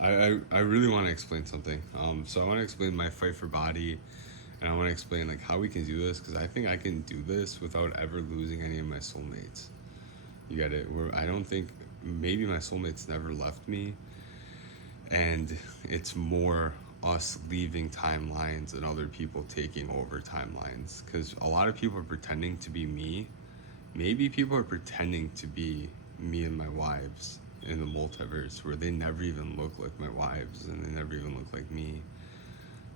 I really want to explain something. So I want to explain my fight for body, and I want to explain like how we can do this because I think I can do this without ever losing any of my soulmates. You get it? Where I don't think maybe my soulmates never left me, and it's more us leaving timelines and other people taking over timelines because a lot of people are pretending to be me. Maybe people are pretending to be me and my wives in the multiverse where they never even look like my wives and they never even look like me,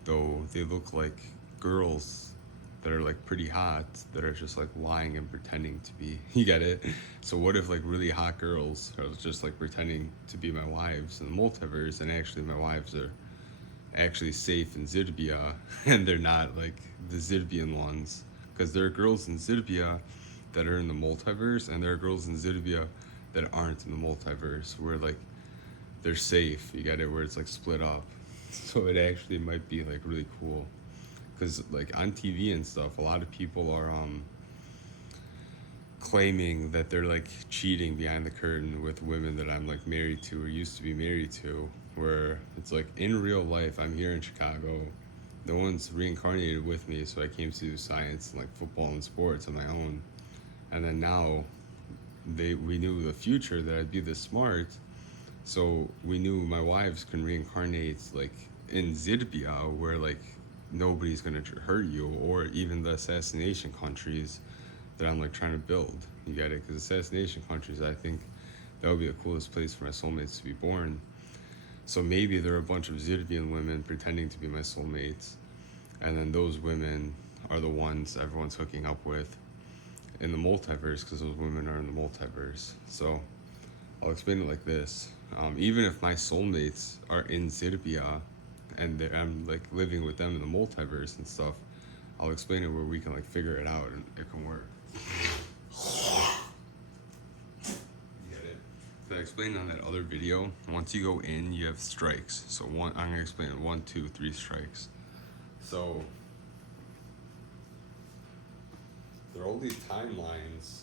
though they look like girls that are like pretty hot that are just like lying and pretending to be. You get it? So what if like really hot girls are just like pretending to be my wives in the multiverse and actually my wives are actually safe in Zirbia and they're not like the Zirbian ones because there are girls in Zirbia that are in the multiverse and there are girls in Zirbia that aren't in the multiverse where like they're safe. You get it? Where it's like split up. So it actually might be like really cool because like on TV and stuff, a lot of people are claiming that they're like cheating behind the curtain with women that I'm like married to or used to be married to. Where it's like in real life, I'm here in Chicago. No one's reincarnated with me, so I came to do science and like football and sports on my own. And then now we knew the future that I'd be this smart, so we knew my wives can reincarnate like in Zirbia, where like nobody's gonna hurt you, or even the assassination countries that I'm like trying to build. You get it? Because assassination countries, I think that would be the coolest place for my soulmates to be born. So maybe there are a bunch of Zirbian women pretending to be my soulmates, and then those women are the ones everyone's hooking up with in the multiverse because those women are in the multiverse. So I'll explain it like this. Even if my soulmates are in Zirbia and I'm like living with them in the multiverse and stuff, I'll explain it where we can like figure it out and it can work. Get it? So I explained on that other video, once you go in, you have strikes. So I'm gonna explain it 1, 2, 3 strikes. So there are all these timelines.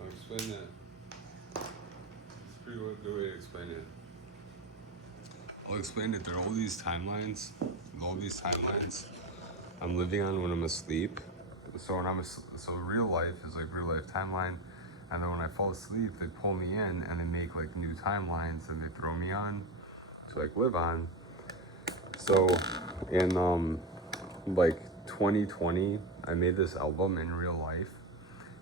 I'll explain that. It's a pretty good way to explain it. I'll explain it. There are all these timelines. All these timelines I'm living on when I'm asleep. So so real life is like real life timeline, and then when I fall asleep, they pull me in and they make like new timelines and they throw me on to like live on. So in like 2020, I made this album in real life,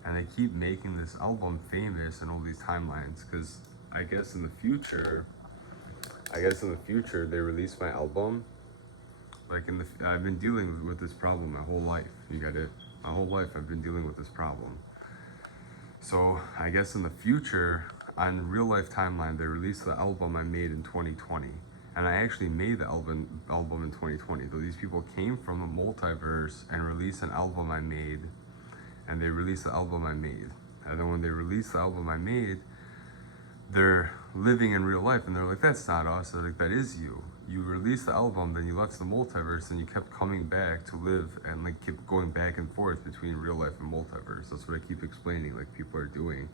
and they keep making this album famous in all these timelines because I guess in the future, they release my album. Like I've been dealing with this problem my whole life. You get it? My whole life I've been dealing with this problem. So I guess in the future, on real life timeline, they released the album I made in 2020, and I actually made the album in 2020. Though these people came from the multiverse and released an album I made, and they released the album I made, and then when they released the album I made, they're living in real life and they're like, that's not us. They're like, that is you. You released the album, then you left the multiverse and you kept coming back to live and like keep going back and forth between real life and multiverse. That's what I keep explaining, like people are doing.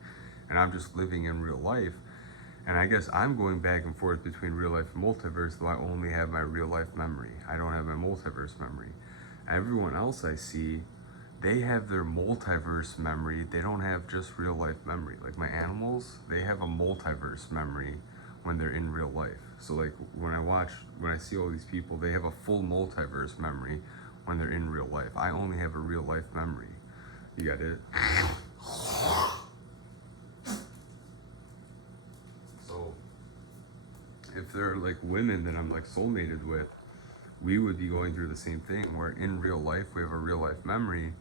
And I'm just living in real life. And I guess I'm going back and forth between real life and multiverse, though I only have my real life memory. I don't have my multiverse memory. Everyone else I see, they have their multiverse memory. They don't have just real life memory. Like my animals, they have a multiverse memory when they're in real life. So like when I see all these people, they have a full multiverse memory when they're in real life. I only have a real life memory. You got it? So if they're like women that I'm like soulmated with, we would be going through the same thing where in real life we have a real life memory,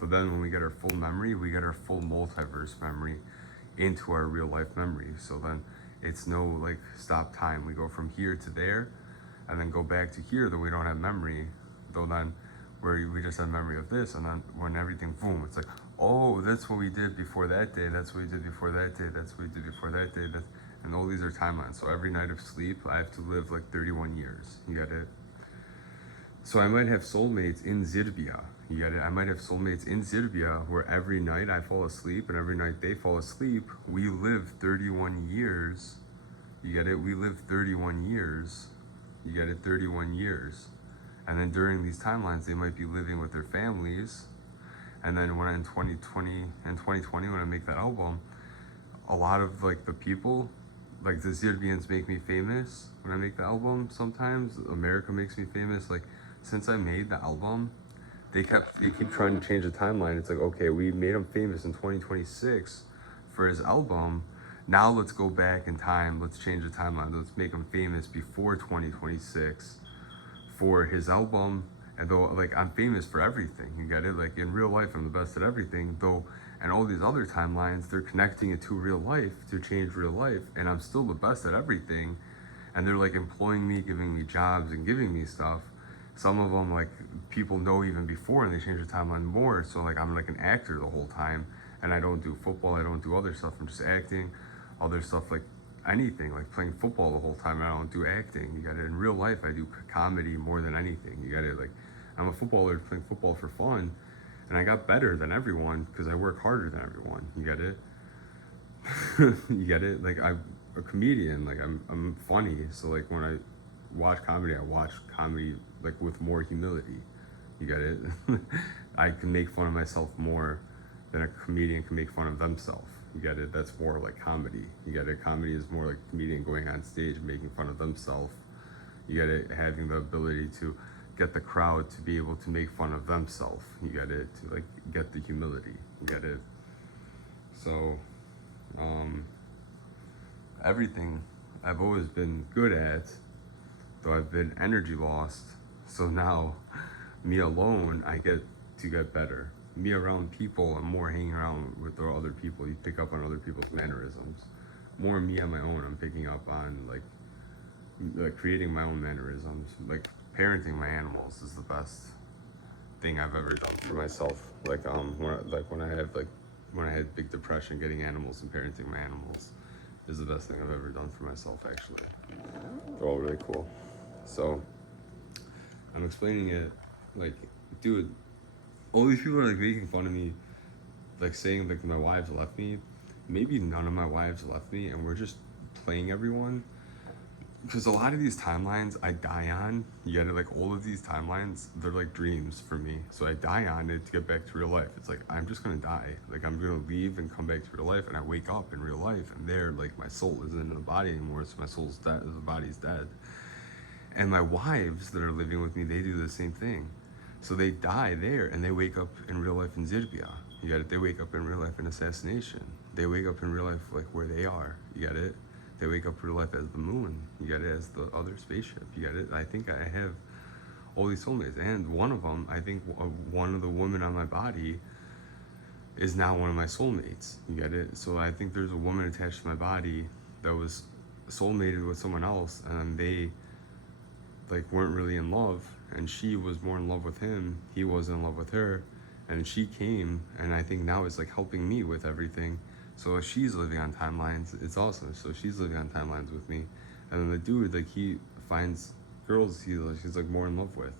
but then when we get our full memory, we get our full multiverse memory into our real life memory. So then it's no like stop time. We go from here to there and then go back to here, that we don't have memory, though then where we just have memory of this, and then when everything boom, it's like, oh, that's what we did before that day, that's what we did before that day, that's what we did before that day, and all these are timelines. So every night of sleep I have to live like 31 years. You get it? So I might have soulmates in Zirbia. You get it? I might have soulmates in Zirbia where every night I fall asleep and every night they fall asleep. We live 31 years. You get it? We live 31 years. You get it? 31 years. And then during these timelines, they might be living with their families. And then when in 2020, when I make that album, a lot of like the people, like the Zirbians make me famous when I make the album. Sometimes America makes me famous. Like since I made the album, they keep trying to change the timeline. It's like, okay, we made him famous in 2026 for his album. Now let's go back in time. Let's change the timeline. Let's make him famous before 2026 for his album. And though like I'm famous for everything, you get it? Like in real life, I'm the best at everything. Though, and all these other timelines, they're connecting it to real life to change real life, and I'm still the best at everything. And they're like employing me, giving me jobs, and giving me stuff. Some of them like people know even before, and they change the timeline more. So like I'm like an actor the whole time, and I don't do football. I don't do other stuff. I'm just acting. Other stuff like anything, like playing football the whole time. I don't do acting. You got it. In real life, I do comedy more than anything. You got it. Like I'm a footballer playing football for fun, and I got better than everyone because I work harder than everyone. You get it? You get it? Like I'm a comedian. Like I'm funny. So like when I watch comedy like with more humility. You get it? I can make fun of myself more than a comedian can make fun of themselves. You get it? That's more like comedy. You get it? Comedy is more like a comedian going on stage and making fun of themselves. You get it? Having the ability to get the crowd to be able to make fun of themselves. You get it? To like get the humility. You get it? So, everything I've always been good at, though I've been energy lost. So now, me alone, I get to get better. Me around people and more hanging around with the other people, you pick up on other people's mannerisms. More me on my own, I'm picking up on like creating my own mannerisms. Like parenting my animals is the best thing I've ever done for myself. Like when I had big depression, getting animals and parenting my animals is the best thing I've ever done for myself. Actually, they're all really cool. So I'm explaining it like, dude, all these people are like making fun of me, like saying like my wives left me. Maybe none of my wives left me, and we're just playing everyone. Because a lot of these timelines I die on, you get it? Like all of these timelines, they're like dreams for me. So I die on it to get back to real life. It's like I'm just gonna die. Like I'm gonna leave and come back to real life, and I wake up in real life, and there, like my soul isn't in the body anymore. So my soul's dead. The body's dead. And my wives that are living with me, they do the same thing. So they die there, and they wake up in real life in Zirbia. You got it? They wake up in real life in Assassination. They wake up in real life like where they are. You got it? They wake up in real life as the moon. You got it? As the other spaceship. You got it? I think I have all these soulmates. And one of them, I think one of the women on my body is now one of my soulmates. You get it? So I think there's a woman attached to my body that was soulmated with someone else, and they like weren't really in love, and she was more in love with him, he was in love with her, and she came, and I think now is like helping me with everything. So she's living on timelines. It's awesome. So she's living on timelines with me, and then the dude, like he finds girls he's like more in love with.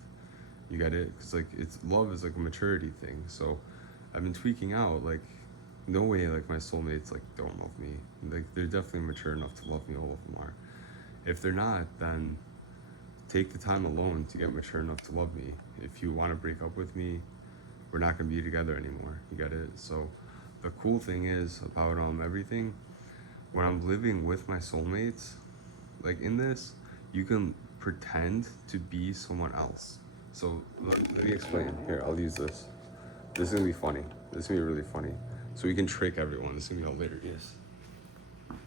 You get it? Because like it's love is like a maturity thing. So I've been tweaking out like no way like my soulmates like don't love me. Like they're definitely mature enough to love me. All of them are. If they're not, then take the time alone to get mature enough to love me. If you want to break up with me, we're not gonna be together anymore. You get it? So the cool thing is about everything, when I'm living with my soulmates, like in this, you can pretend to be someone else. So let me explain. Here, I'll use this. This is gonna be funny. This is gonna be really funny. So we can trick everyone. This is gonna be hilarious.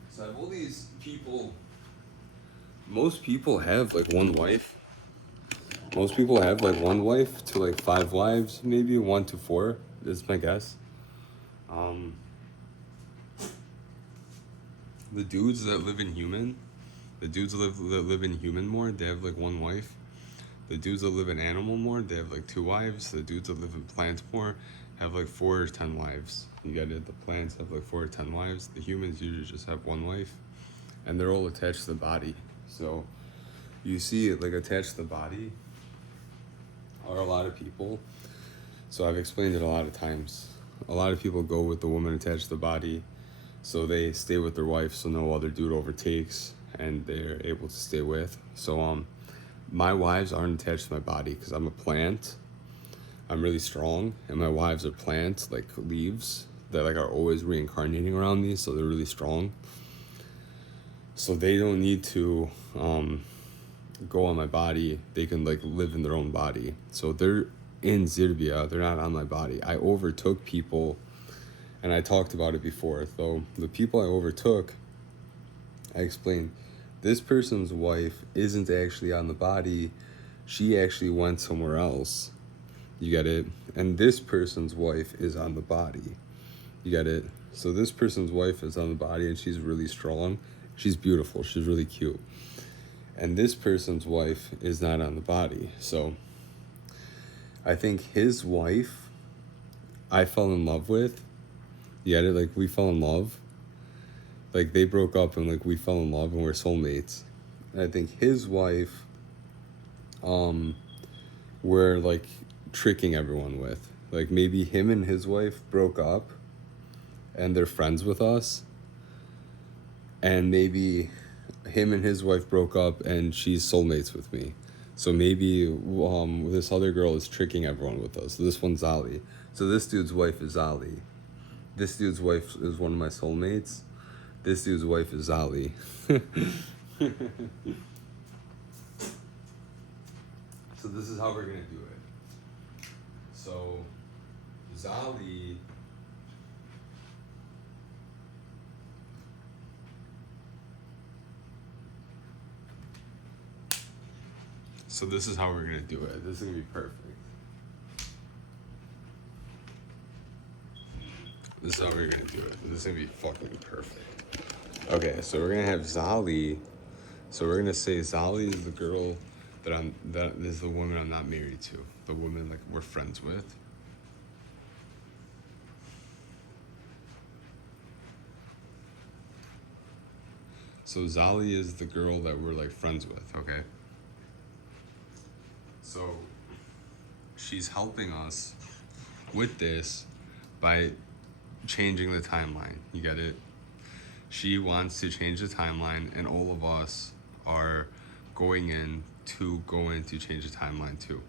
So I have all these people. Most people have like one wife. Most people have like one wife to like 5 wives, maybe 1 to 4. That's my guess. Um, the dudes that live in human, the dudes that live in human more, they have like one wife. The dudes that live in animal more, they have like 2 wives. The dudes that live in plants more have like 4 or 10 wives. You get it? The plants have like 4 or 10 wives. The humans usually just have one wife, and they're all attached to the body. So you see it like attached to the body are a lot of people. So I've explained it a lot of times. A lot of people go with the woman attached to the body, so they stay with their wife so no other dude overtakes and they're able to stay with. So my wives aren't attached to my body because I'm a plant. I'm really strong, and my wives are plants, like leaves that like are always reincarnating around me, so they're really strong. So they don't need to go on my body. They can like live in their own body. So they're in Zirbia, they're not on my body. I overtook people, and I talked about it before. So the people I overtook, I explained, this person's wife isn't actually on the body. She actually went somewhere else. You get it? And this person's wife is on the body. You get it? So this person's wife is on the body, and she's really strong. She's beautiful. She's really cute. And this person's wife is not on the body. So I think his wife, I fell in love with. You get it? Like, we fell in love. Like, they broke up, and like we fell in love, and we're soulmates. And I think his wife, we're like tricking everyone with. Like, maybe him and his wife broke up and they're friends with us, and maybe him and his wife broke up and she's soulmates with me. So maybe this other girl is tricking everyone with us. This one's Zali. So this dude's wife is Zali. This dude's wife is one of my soulmates. This dude's wife is Zali. So this is how we're gonna do it. So Zali, so this is how we're gonna do it. This is gonna be perfect. This is how we're gonna do it. This is gonna be fucking perfect. Okay, so we're gonna have Zali. So we're gonna say Zali is the girl that is the woman I'm not married to. The woman like we're friends with. So Zali is the girl that we're like friends with, okay? So she's helping us with this by changing the timeline. You get it? She wants to change the timeline, and all of us are going in to change the timeline too.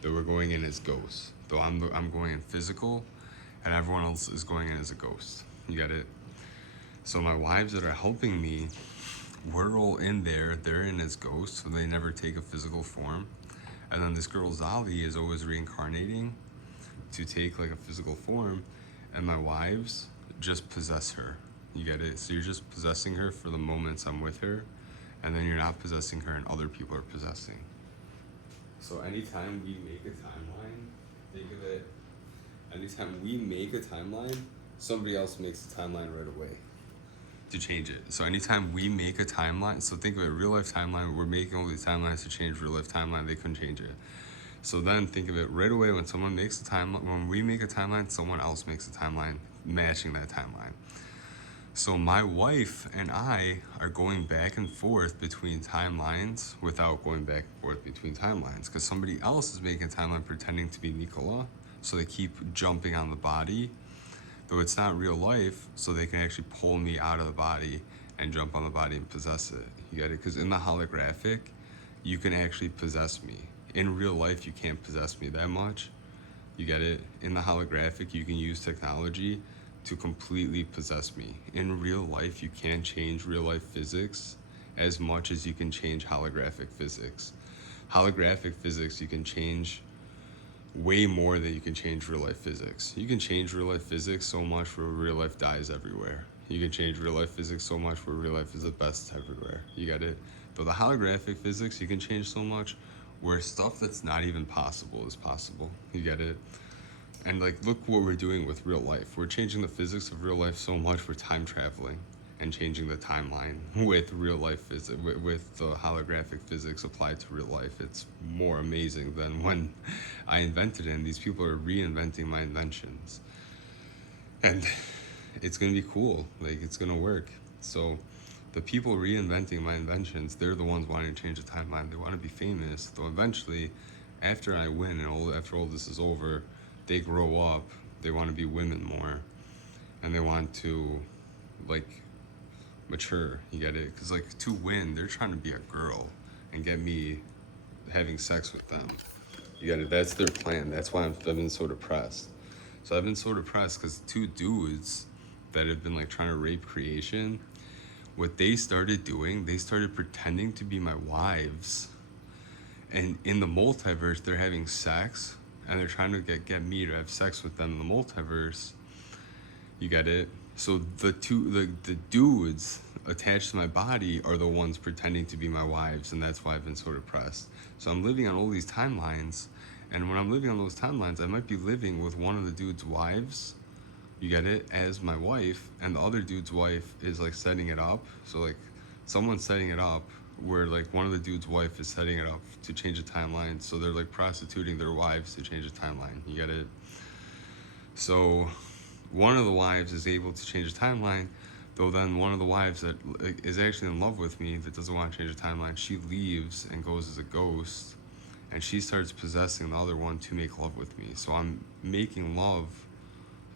That we're going in as ghosts. Though I'm going in physical, and everyone else is going in as a ghost. You get it? So my wives that are helping me, we're all in there. They're in as ghosts, so they never take a physical form. And then this girl Zali is always reincarnating to take like a physical form, and my wives just possess her. You get it? So you're just possessing her for the moments I'm with her, and then you're not possessing her and other people are possessing. So anytime we make a timeline, think of it, anytime we make a timeline, somebody else makes a timeline right away to change it. So anytime we make a timeline, so think of it, real life timeline, we're making all these timelines to change real life timeline, they couldn't change it. So then think of it right away, when someone makes a timeline, when we make a timeline, someone else makes a timeline matching that timeline. So my wife and I are going back and forth between timelines without going back and forth between timelines, because somebody else is making a timeline pretending to be Nicola. So they keep jumping on the body. though it's not real life, so they can actually pull me out of the body and jump on the body and possess it. You get it? Because in the holographic, you can actually possess me. In real life, you can't possess me that much. You get it? In the holographic, you can use technology to completely possess me. In real life, you can't change real life physics as much as you can change holographic physics. Holographic physics, you can change way more than you can change real life physics. You can change real life physics so much where real life dies everywhere. You can change real life physics so much where real life is the best everywhere. You get it? But the holographic physics, you can change so much where stuff that's not even possible is possible. You get it? And like, look what we're doing with real life. We're changing the physics of real life so much. We're time traveling and changing the timeline with real life physics, with the holographic physics applied to real life. It's more amazing than when I invented it. And these people are reinventing my inventions, and it's gonna be cool. Like, it's gonna work. So the people reinventing my inventions, they're the ones wanting to change the timeline. They want to be famous. Though eventually, after I win and after all this is over, they grow up. They want to be women more, and they want to, like, mature. You get it? Because like, to win, they're trying to be a girl and get me having sex with them. You get it? That's their plan. That's why I've been so depressed. So I've been so depressed because two dudes that have been like trying to rape creation, what they started doing, they started pretending to be my wives, and in the multiverse they're having sex and they're trying to get me to have sex with them in the multiverse. You get it? So the dudes attached to my body are the ones pretending to be my wives, and that's why I've been so depressed. So I'm living on all these timelines, and when I'm living on those timelines, I might be living with one of the dude's wives, you get it, as my wife, and the other dude's wife is like setting it up. So like, someone's setting it up where like one of the dude's wife is setting it up to change the timeline. So they're like prostituting their wives to change the timeline. You get it? So one of the wives is able to change the timeline, though then one of the wives that is actually in love with me, that doesn't want to change the timeline, she leaves and goes as a ghost, and she starts possessing the other one to make love with me. So I'm making love,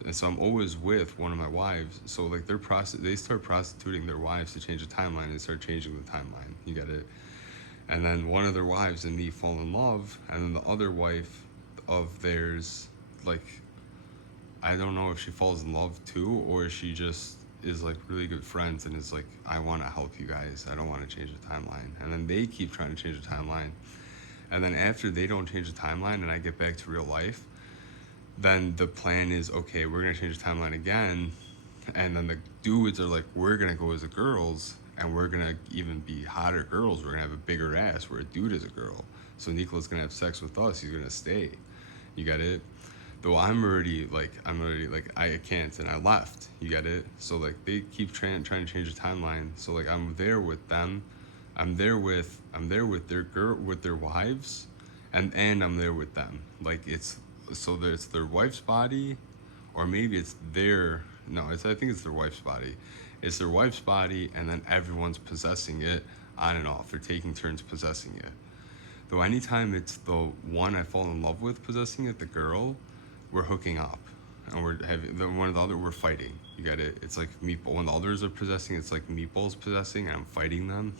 and so I'm always with one of my wives. So like, they start prostituting their wives to change the timeline, and start changing the timeline. You get it? And then one of their wives and me fall in love, and then the other wife of theirs, like, I don't know if she falls in love too, or she just is like really good friends and is like, I want to help you guys, I don't want to change the timeline. And then they keep trying to change the timeline, and then after they don't change the timeline and I get back to real life, then the plan is, okay, we're gonna change the timeline again, and then the dudes are like, we're gonna go as the girls, and we're gonna even be hotter girls, we're gonna have a bigger ass, where a dude is a girl. So Nicola's gonna have sex with us, he's gonna stay. You get it? Though I'm already like, I can't, and I left. You get it? So like, they keep trying to change the timeline. So like, I'm there with them, I'm there with their wives, and I'm there with them. Like, it's their wife's body, or maybe it's their, no, I think it's their wife's body. It's their wife's body, and then everyone's possessing it on and off. They're taking turns possessing it. Though anytime it's the one I fall in love with possessing it, the girl, we're hooking up, and we're having one of the other, we're fighting. You get it? It's like meatball. When the others are possessing, it's like meatballs possessing, and I'm fighting them.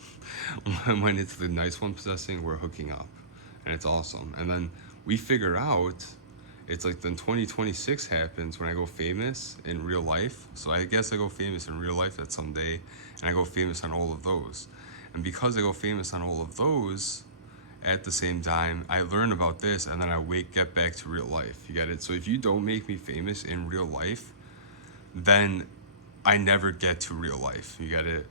When it's the nice one possessing, we're hooking up, and it's awesome. And then we figure out, it's like then 2026 happens when I go famous in real life. So I guess I go famous in real life that someday, and I go famous on all of those. And because I go famous on all of those, at the same time, I learn about this, and then I get back to real life. You get it? So if you don't make me famous in real life, then I never get to real life. You get it?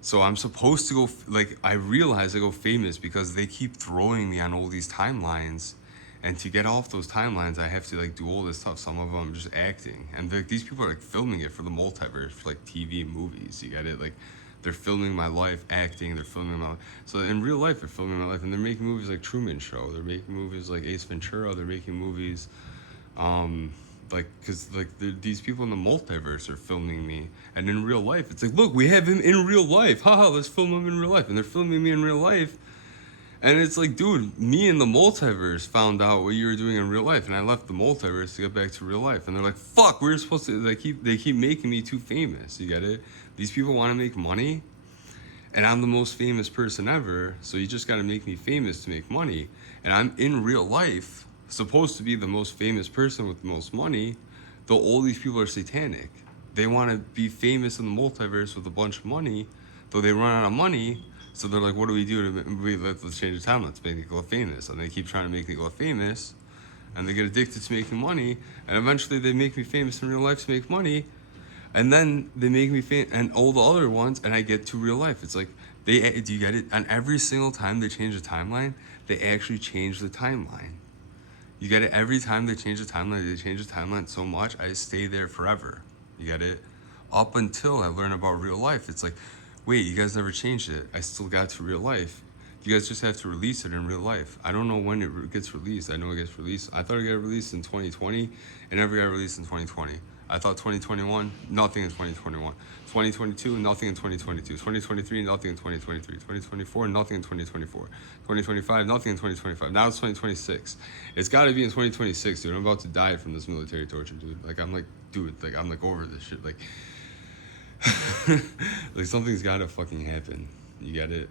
So I'm supposed to go, like, I realize I go famous because they keep throwing me on all these timelines, and to get off those timelines, I have to like do all this stuff. Some of them I'm just acting, and these people are like filming it for the multiverse, for like TV and movies. You get it? Like, they're filming my life, acting, they're filming my life. So in real life, they're filming my life, and they're making movies like Truman Show. They're making movies like Ace Ventura. They're making movies, because like these people in the multiverse are filming me. And in real life, it's like, look, we have him in real life. Haha, let's film him in real life. And they're filming me in real life. And it's like, dude, me and the multiverse found out what you were doing in real life, and I left the multiverse to get back to real life. And they're like, fuck, we're supposed to. They keep making me too famous. You get it? These people want to make money, and I'm the most famous person ever. So you just got to make me famous to make money. And I'm in real life supposed to be the most famous person with the most money. Though all these people are satanic. They want to be famous in the multiverse with a bunch of money, though they run out of money. So they're like, what do we do let's change the timeline, let's make Nicola famous. And they keep trying to make Nicola famous, and they get addicted to making money, and eventually they make me famous in real life to make money, and then they make me famous, and all the other ones, and I get to real life. It's like, do you get it? And every single time they change the timeline, they actually change the timeline. You get it? Every time they change the timeline, they change the timeline so much, I stay there forever. You get it? Up until I learn about real life. It's like, wait, you guys never changed it. I still got to real life. You guys just have to release it in real life. I don't know when it gets released. I know it gets released. I thought it got released in 2020. It never got released in 2020. I thought 2021, nothing in 2021. 2022, nothing in 2022. 2023, nothing in 2023. 2024, nothing in 2024. 2025, nothing in 2025. Now it's 2026. It's got to be in 2026, dude. I'm about to die from this military torture, dude. Like, I'm like, dude, like, I'm like over this shit. Like, like, something's got to fucking happen. You get it?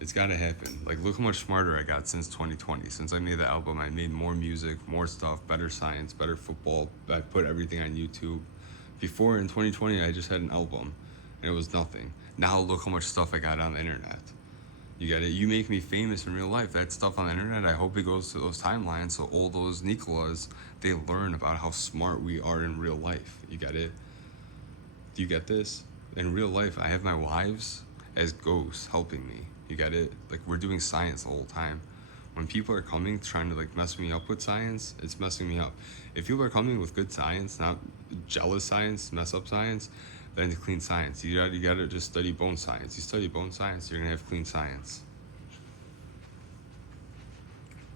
It's got to happen. Like, look how much smarter I got since 2020. Since I made the album, I made more music, more stuff, better science, better football. I put everything on YouTube. Before, in 2020, I just had an album, and it was nothing. Now look how much stuff I got on the internet. You get it? You make me famous in real life. That stuff on the internet, I hope it goes to those timelines, so all those Nicolas, they learn about how smart we are in real life. You get it? Do you get this? In real life, I have my wives as ghosts helping me. You get it? Like, we're doing science the whole time. When people are coming trying to like mess me up with science, it's messing me up. If people are coming with good science, not jealous science, mess up science, then it's clean science. You gotta just study bone science. You study bone science, you're gonna have clean science.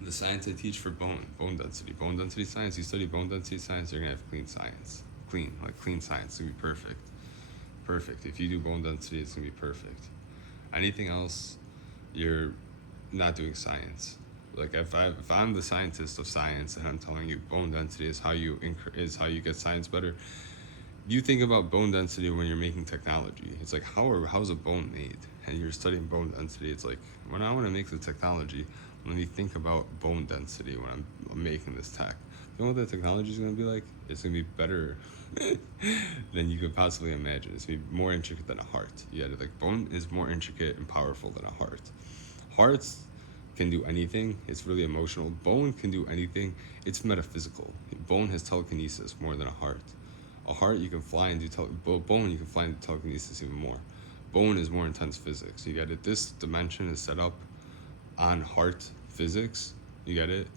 The science I teach for bone density science, you study bone density science, you're gonna have clean science. Clean science, it's gonna be perfect. Perfect. If you do bone density, it's gonna be perfect. Anything else, you're not doing science. Like, if I'm the scientist of science and I'm telling you bone density is how you get science better, you think about bone density when you're making technology. It's like, how's a bone made? And you're studying bone density. It's like, when I want to make the technology, let me think about bone density when I'm making this tech. You know what the technology is going to be like? It's going to be better than you could possibly imagine. It's going to be more intricate than a heart. Yeah, like, bone is more intricate and powerful than a heart. Hearts can do anything. It's really emotional. Bone can do anything. It's metaphysical. Bone has telekinesis more than a heart. A heart you can fly and do bone you can fly and do telekinesis even more. Bone is more intense physics. You get it? This dimension is set up on heart physics. You get it?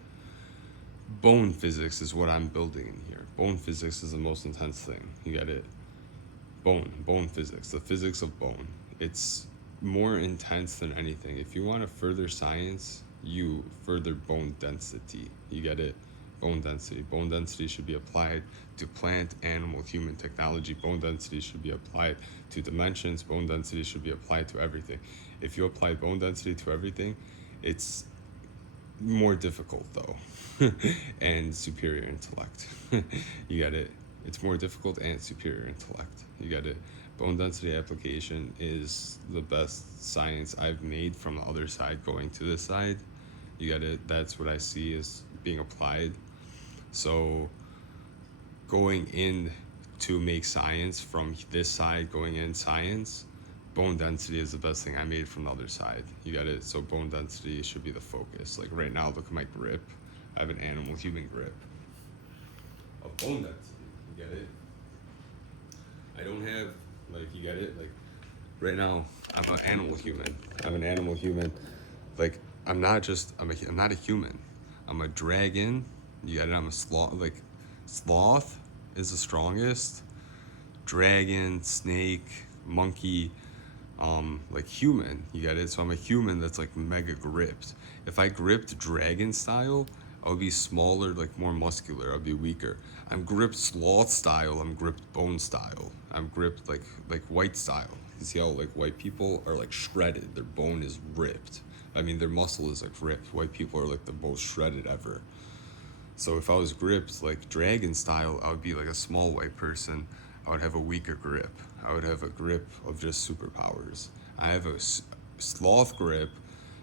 Bone physics is what I'm building in here. Bone physics is the most intense thing. You get it? Bone physics, the physics of bone. It's more intense than anything. If you want to further science, you further bone density. You get it? Bone density. Bone density should be applied to plant, animal, human technology. Bone density should be applied to dimensions. Bone density should be applied to everything. If you apply bone density to everything, it's more difficult though, and superior intellect. You get it? It's more difficult and superior intellect. You get it? Bone density application is the best science I've made from the other side going to this side. You get it? That's what I see as being applied. So going in to make science from this side, going in science, bone density is the best thing I made from the other side. You get it? So bone density should be the focus. Like, right now, look at my grip. I have an animal human grip of bone density. You get it? I don't have, like, you get it? Like, right now, I'm an animal human. I'm an animal human. Like, I'm not a human. I'm a dragon. You get it? I'm a sloth. Like, sloth is the strongest. Dragon, snake, monkey, like human. You get it? So I'm a human that's like mega gripped. If I gripped dragon style, I would be smaller, like more muscular. I'd be weaker. I'm gripped sloth style. I'm gripped bone style. I'm gripped like white style. You see how like white people are like shredded, their bone is ripped. I mean, their muscle is like ripped. White people are like the most shredded ever. So if I was gripped like dragon style, I would be like a small white person. I would have a weaker grip. I would have a grip of just superpowers. I have a sloth grip,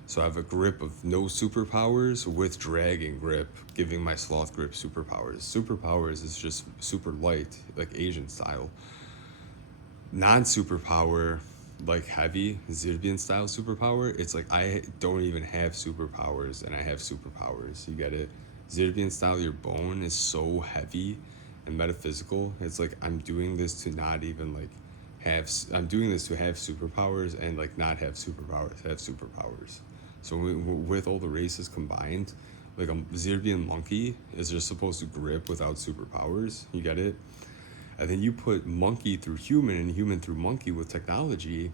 so I have a grip of no superpowers with dragon grip, giving my sloth grip superpowers. Superpowers is just super light, like Asian style. Non-superpower, like heavy Zirbian style superpower, it's like I don't even have superpowers and I have superpowers. You get it? Zirbian style, your bone is so heavy and metaphysical. It's like I'm doing this to not even like have. I'm doing this to have superpowers and like not have superpowers. Have superpowers. So with all the races combined, like a Zirbian monkey is just supposed to grip without superpowers. You get it? And then you put monkey through human and human through monkey with technology,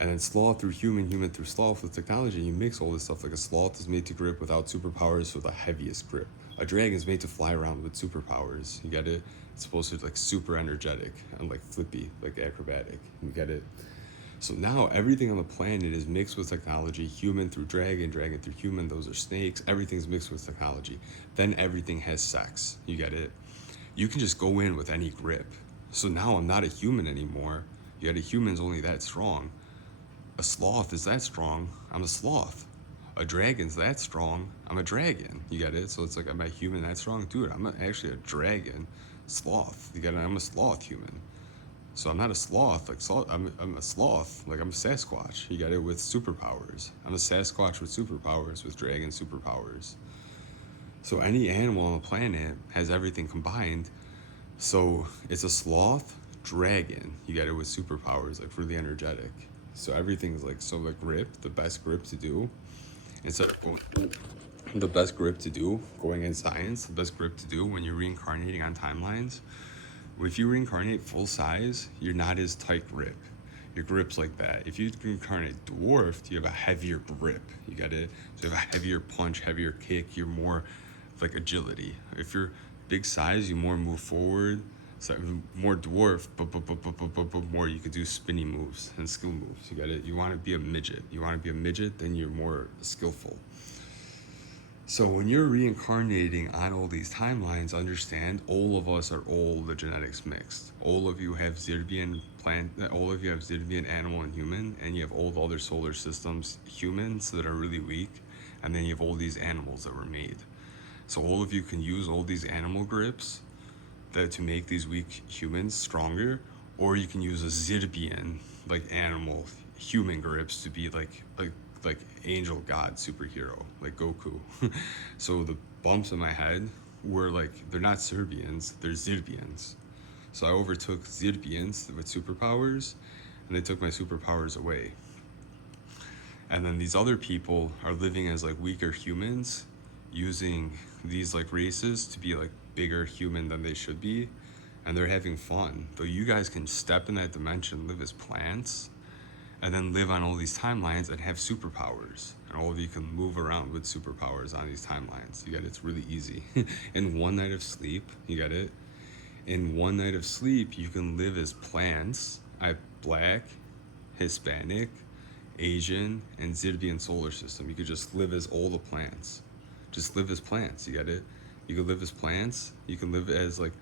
and then sloth through human, human through sloth with technology. And you mix all this stuff. Like a sloth is made to grip without superpowers, so the heaviest grip. A dragon is made to fly around with superpowers. You get it? It's supposed to be like super energetic and like flippy, like acrobatic. You get it? So now everything on the planet is mixed with technology. Human through dragon, dragon through human. Those are snakes. Everything's mixed with technology. Then everything has sex. You get it? You can just go in with any grip. So now I'm not a human anymore. Yet a human's only that strong. A sloth is that strong. I'm a sloth. A dragon's that strong. I'm a dragon. You get it? So it's like, am I human that strong? Dude, I'm actually a dragon sloth. You get it? I'm a sloth human. So I'm not a sloth. Like sloth, I'm a sloth. Like I'm a Sasquatch. You get it? With superpowers. I'm a Sasquatch with superpowers, with dragon superpowers. So any animal on the planet has everything combined. So it's a sloth dragon. You get it with superpowers, like really energetic. So everything's like so like grip, the best grip to do. Instead of going, the best grip to do, going in science, the best grip to do when you're reincarnating on timelines. If you reincarnate full size, you're not as tight grip. Your grip's like that. If you reincarnate dwarfed, you have a heavier grip. You get it? So you have a heavier punch, heavier kick. You're more like agility. If you're big size, you more move forward. So more dwarf, but more you could do spinny moves and skill moves. You get it? You want to be a midget. You want to be a midget, then you're more skillful. So when you're reincarnating on all these timelines, understand all of us are all the genetics mixed. All of you have Zirbian plant, all of you have Zirbian animal and human, and you have all the other solar systems humans that are really weak, and then you have all these animals that were made. So all of you can use all these animal grips that to make these weak humans stronger, or you can use a Zirbian like animal human grips to be like angel god superhero like Goku. So the bumps in my head were like they're not Serbians, they're Zirbians. So I overtook Zirbians with superpowers, and they took my superpowers away. And then these other people are living as like weaker humans, using these like races to be like bigger human than they should be, and they're having fun. Though you guys can step in that dimension, live as plants, and then live on all these timelines and have superpowers. And all of you can move around with superpowers on these timelines. You get it? It's really easy. In one night of sleep, you get it? In one night of sleep, you can live as plants. I have black, Hispanic, Asian, and Zirbian solar system. You could just live as all the plants. Just live as plants, you get it? You can live as plants. You can live as like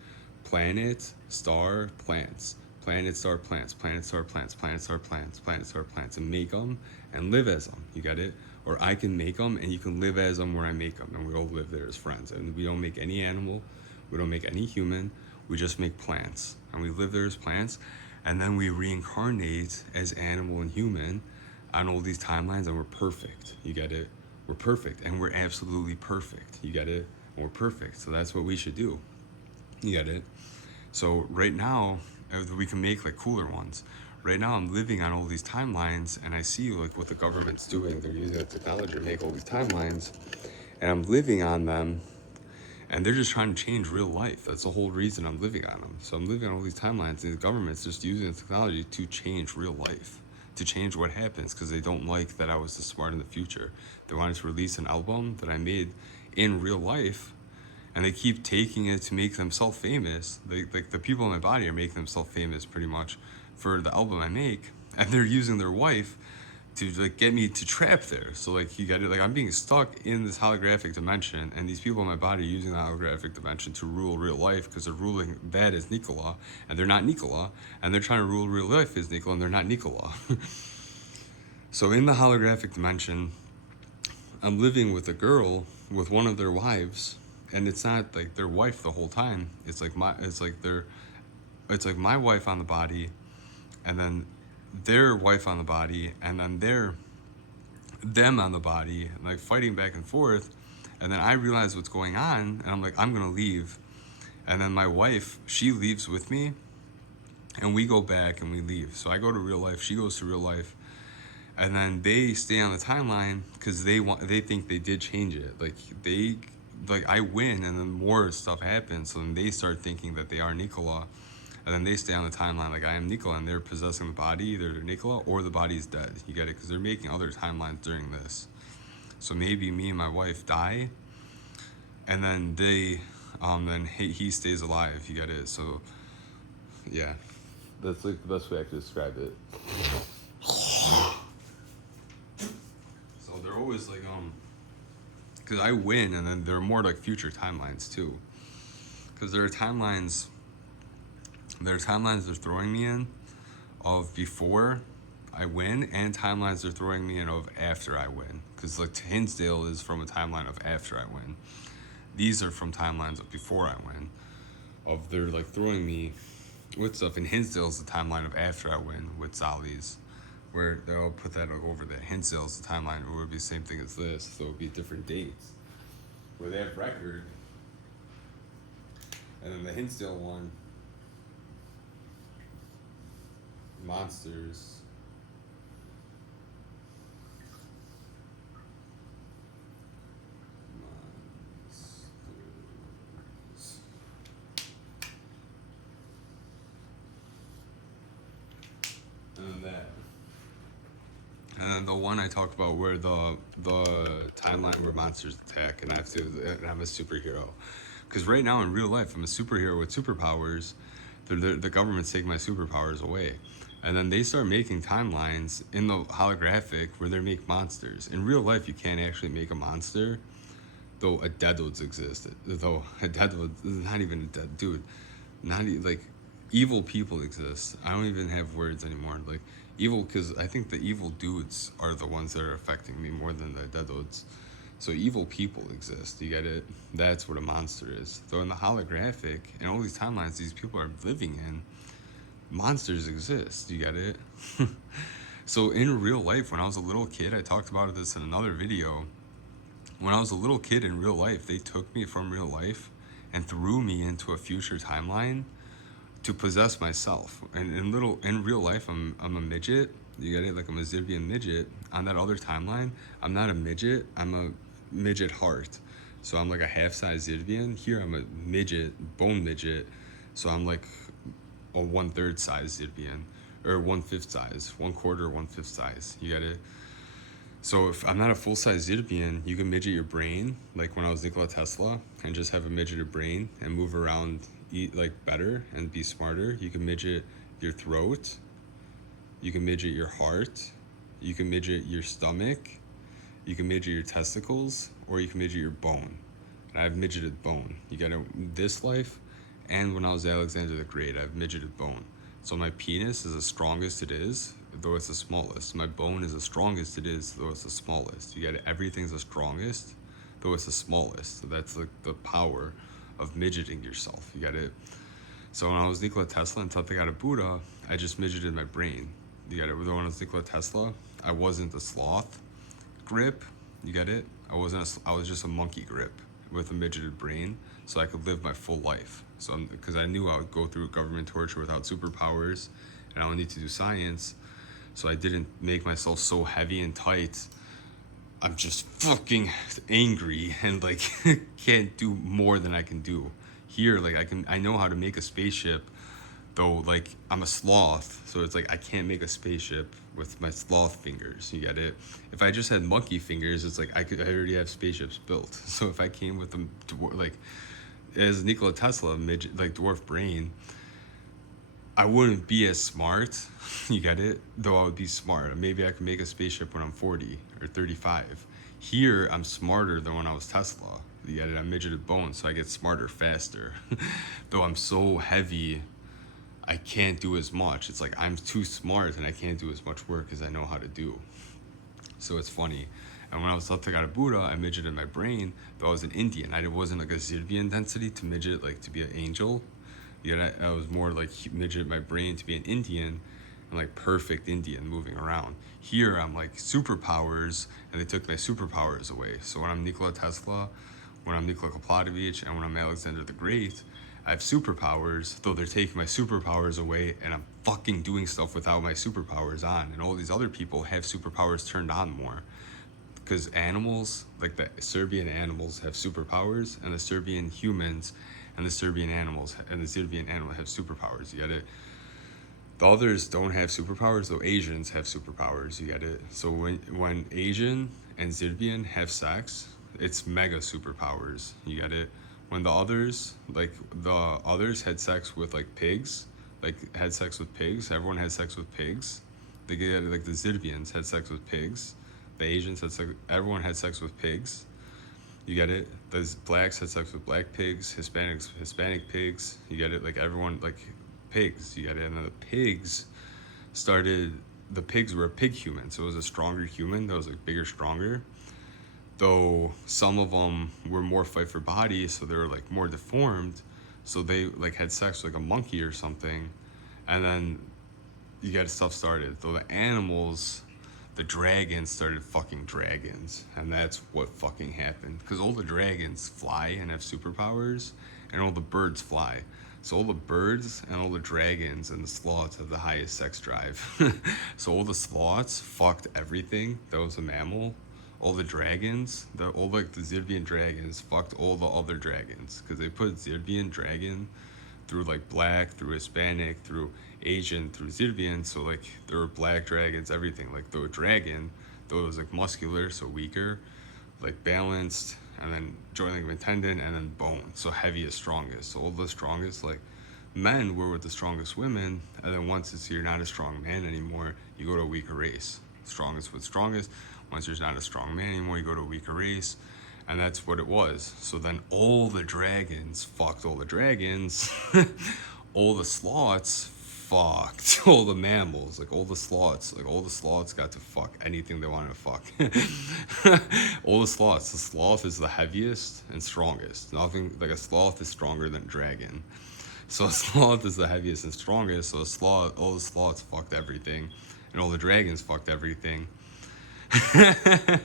planet, star, plants. Planet, star, plants. Planet, star, plants. Planet, star, plants. Planet, star, plants. And make them and live as them. You get it? Or I can make them and you can live as them where I make them. And we all live there as friends. And we don't make any animal. We don't make any human. We just make plants. And we live there as plants. And then we reincarnate as animal and human on all these timelines, and we're perfect. You get it? We're perfect, and we're absolutely perfect. You get it? And we're perfect, so that's what we should do. You get it? So right now, we can make like cooler ones. Right now, I'm living on all these timelines, and I see like what the government's doing. They're using the technology to make all these timelines, and I'm living on them, and they're just trying to change real life. That's the whole reason I'm living on them. So I'm living on all these timelines, and the government's just using the technology to change real life, to change what happens, because they don't like that I was this smart in the future. They wanted to release an album that I made in real life, and they keep taking it to make themselves famous. Like the people in my body are making themselves famous pretty much for the album I make, and they're using their wife to like get me to trap there. So like you got it. Like I'm being stuck in this holographic dimension, and these people in my body are using the holographic dimension to rule real life because they're ruling that as Nikola, and they're not Nikola, and they're trying to rule real life as Nikola, and they're not Nikola. So in the holographic dimension, I'm living with a girl with one of their wives, and it's not like their wife the whole time. It's like my wife on the body, and then their wife on the body, and then them on the body, like fighting back and forth. And then I realize what's going on, and I'm like, I'm gonna leave. And then my wife, she leaves with me, and we go back and we leave. So I go to real life, she goes to real life, and then they stay on the timeline because they think they did change it. Like I win, and then more stuff happens. So then they start thinking that they are Nikola, and then they stay on the timeline like I am Nikola, and they're possessing the body. Either they're Nikola or the body's dead. You get it? Because they're making other timelines during this. So maybe me and my wife die, and then then he stays alive. You get it? So yeah, that's like the best way I could describe it. So they're always like because I win, and then there are more like future timelines too. Because there are timelines they're throwing me in of before I win, and timelines they're throwing me in of after I win. Because like Hinsdale is from a timeline of after I win. These are from timelines of before I win. Of they're like throwing me with stuff. And Hinsdale's the timeline of after I win with Zali's. Where they'll put that over there. Hinsdale's the timeline, it would be the same thing as this. So it would be different dates. Where they have record. And then the Hinsdale one, monsters. And then that. And then the one I talked about where the timeline where monsters attack, and and I'm a superhero. Because right now in real life, I'm a superhero with superpowers. The government's taking my superpowers away. And then they start making timelines in the holographic where they make monsters. In real life, you can't actually make a monster, though a Deadwoods existed. Though a Deadwoods is not even a dead dude. Like evil people exist. I don't even have words anymore. Like evil, because I think the evil dudes are the ones that are affecting me more than the Deadwoods. So evil people exist. You get it? That's what a monster is. So in the holographic, and all these timelines these people are living in, monsters exist. You get it? So in real life, when I was a little kid, I talked about this in another video. When I was a little kid in real life, they took me from real life and threw me into a future timeline to possess myself. And in real life, I'm a midget. You get it? Like I'm a Zirbian midget. On that other timeline, I'm not a midget. I'm a midget heart. So I'm like a half-size Zirbian. Here I'm a midget, bone midget. So I'm like a 1/3 size Zirbian, or 1/5 size, 1/4, 1/5 size. You get it? So if I'm not a full-size Zirbian, you can midget your brain, like when I was Nikola Tesla, and just have a midgeted brain and move around, eat like better and be smarter. You can midget your throat. You can midget your heart. You can midget your stomach. You can midget your testicles, or you can midget your bone. And I have midgeted bone. You get it? This life, and when I was Alexander the Great, I have midgeted bone. So my penis is the strongest it is, though it's the smallest. My bone is the strongest it is, though it's the smallest. You get it? Everything's the strongest, though it's the smallest. So that's like the power of midgeting yourself. You get it? So when I was Nikola Tesla until I got a Buddha, I just midgeted my brain. You get it? When I was Nikola Tesla, I wasn't a sloth grip. You get it? I was just a monkey grip with a midgeted brain, so I could live my full life. So because I knew I would go through government torture without superpowers, and I would need to do science. So I didn't make myself so heavy and tight. I'm just fucking angry and like can't do more than I can do. Here, like I know how to make a spaceship, though like I'm a sloth, so it's like I can't make a spaceship with my sloth fingers. You get it? If I just had monkey fingers, it's like I already have spaceships built. So if I came with them, like as Nikola Tesla, midget, like dwarf brain, I wouldn't be as smart. You get it? Though I would be smart. Maybe I could make a spaceship when I'm 40 or 35. Here, I'm smarter than when I was Tesla. You get it? I'm midgeted bone, so I get smarter faster. Though I'm so heavy, I can't do as much. It's like I'm too smart and I can't do as much work as I know how to do. So it's funny. And when I was Sattagata Buddha, I midgeted my brain, but I was an Indian. I wasn't like a Zirvian density to midget, like to be an angel. Yet I was more like midget my brain to be an Indian and like perfect Indian moving around. Here I'm like superpowers, and they took my superpowers away. So when I'm Nikola Tesla, when I'm Nikola Koplatovich, and when I'm Alexander the Great, I have superpowers, though they're taking my superpowers away, and I'm fucking doing stuff without my superpowers on. And all these other people have superpowers turned on more. Because animals, like the Serbian animals, have superpowers, and the Serbian humans and the Serbian animals and the Serbian animal have superpowers. You get it? The others don't have superpowers, though Asians have superpowers. You get it? So when Asian and Serbian have sex, it's mega superpowers. You get it? When the others had sex with like pigs, like had sex with pigs. Everyone had sex with pigs. They get like the Serbians had sex with pigs. The Asians had sex. Everyone had sex with pigs. You get it? The blacks had sex with black pigs, Hispanics, Hispanic pigs. You get it? Like everyone, like pigs. You get it? And then the pigs were a pig human. So it was a stronger human that was like bigger, stronger. Though some of them were more fight for body, so they were like more deformed. So they like had sex with like a monkey or something. And then you get stuff started. Though the dragons started fucking dragons, and that's what fucking happened. Because all the dragons fly and have superpowers, and all the birds fly. So all the birds and all the dragons and the sloths have the highest sex drive. So all the sloths fucked everything that was a mammal. All the dragons, all like the Zirvian dragons fucked all the other dragons. Because they put Zirvian dragon through like black, through Hispanic, through Asian, through Zirvian. So like there were black dragons, everything. Like the dragon, though it was like muscular, so weaker, like balanced, and then joint ligament tendon, and then bone. So heavy is strongest. So all the strongest like men were with the strongest women, and then once you're not a strong man anymore, you go to a weaker race. Strongest with strongest. Once you're not a strong man anymore, you go to a weaker race. And that's what it was. So then all the dragons fucked all the dragons. All the sloths fucked all the mammals. Like all the sloths got to fuck anything they wanted to fuck. All the sloths. The sloth is the heaviest and strongest. Nothing like a sloth is stronger than a dragon. So a sloth is the heaviest and strongest. So all the sloths fucked everything, and all the dragons fucked everything.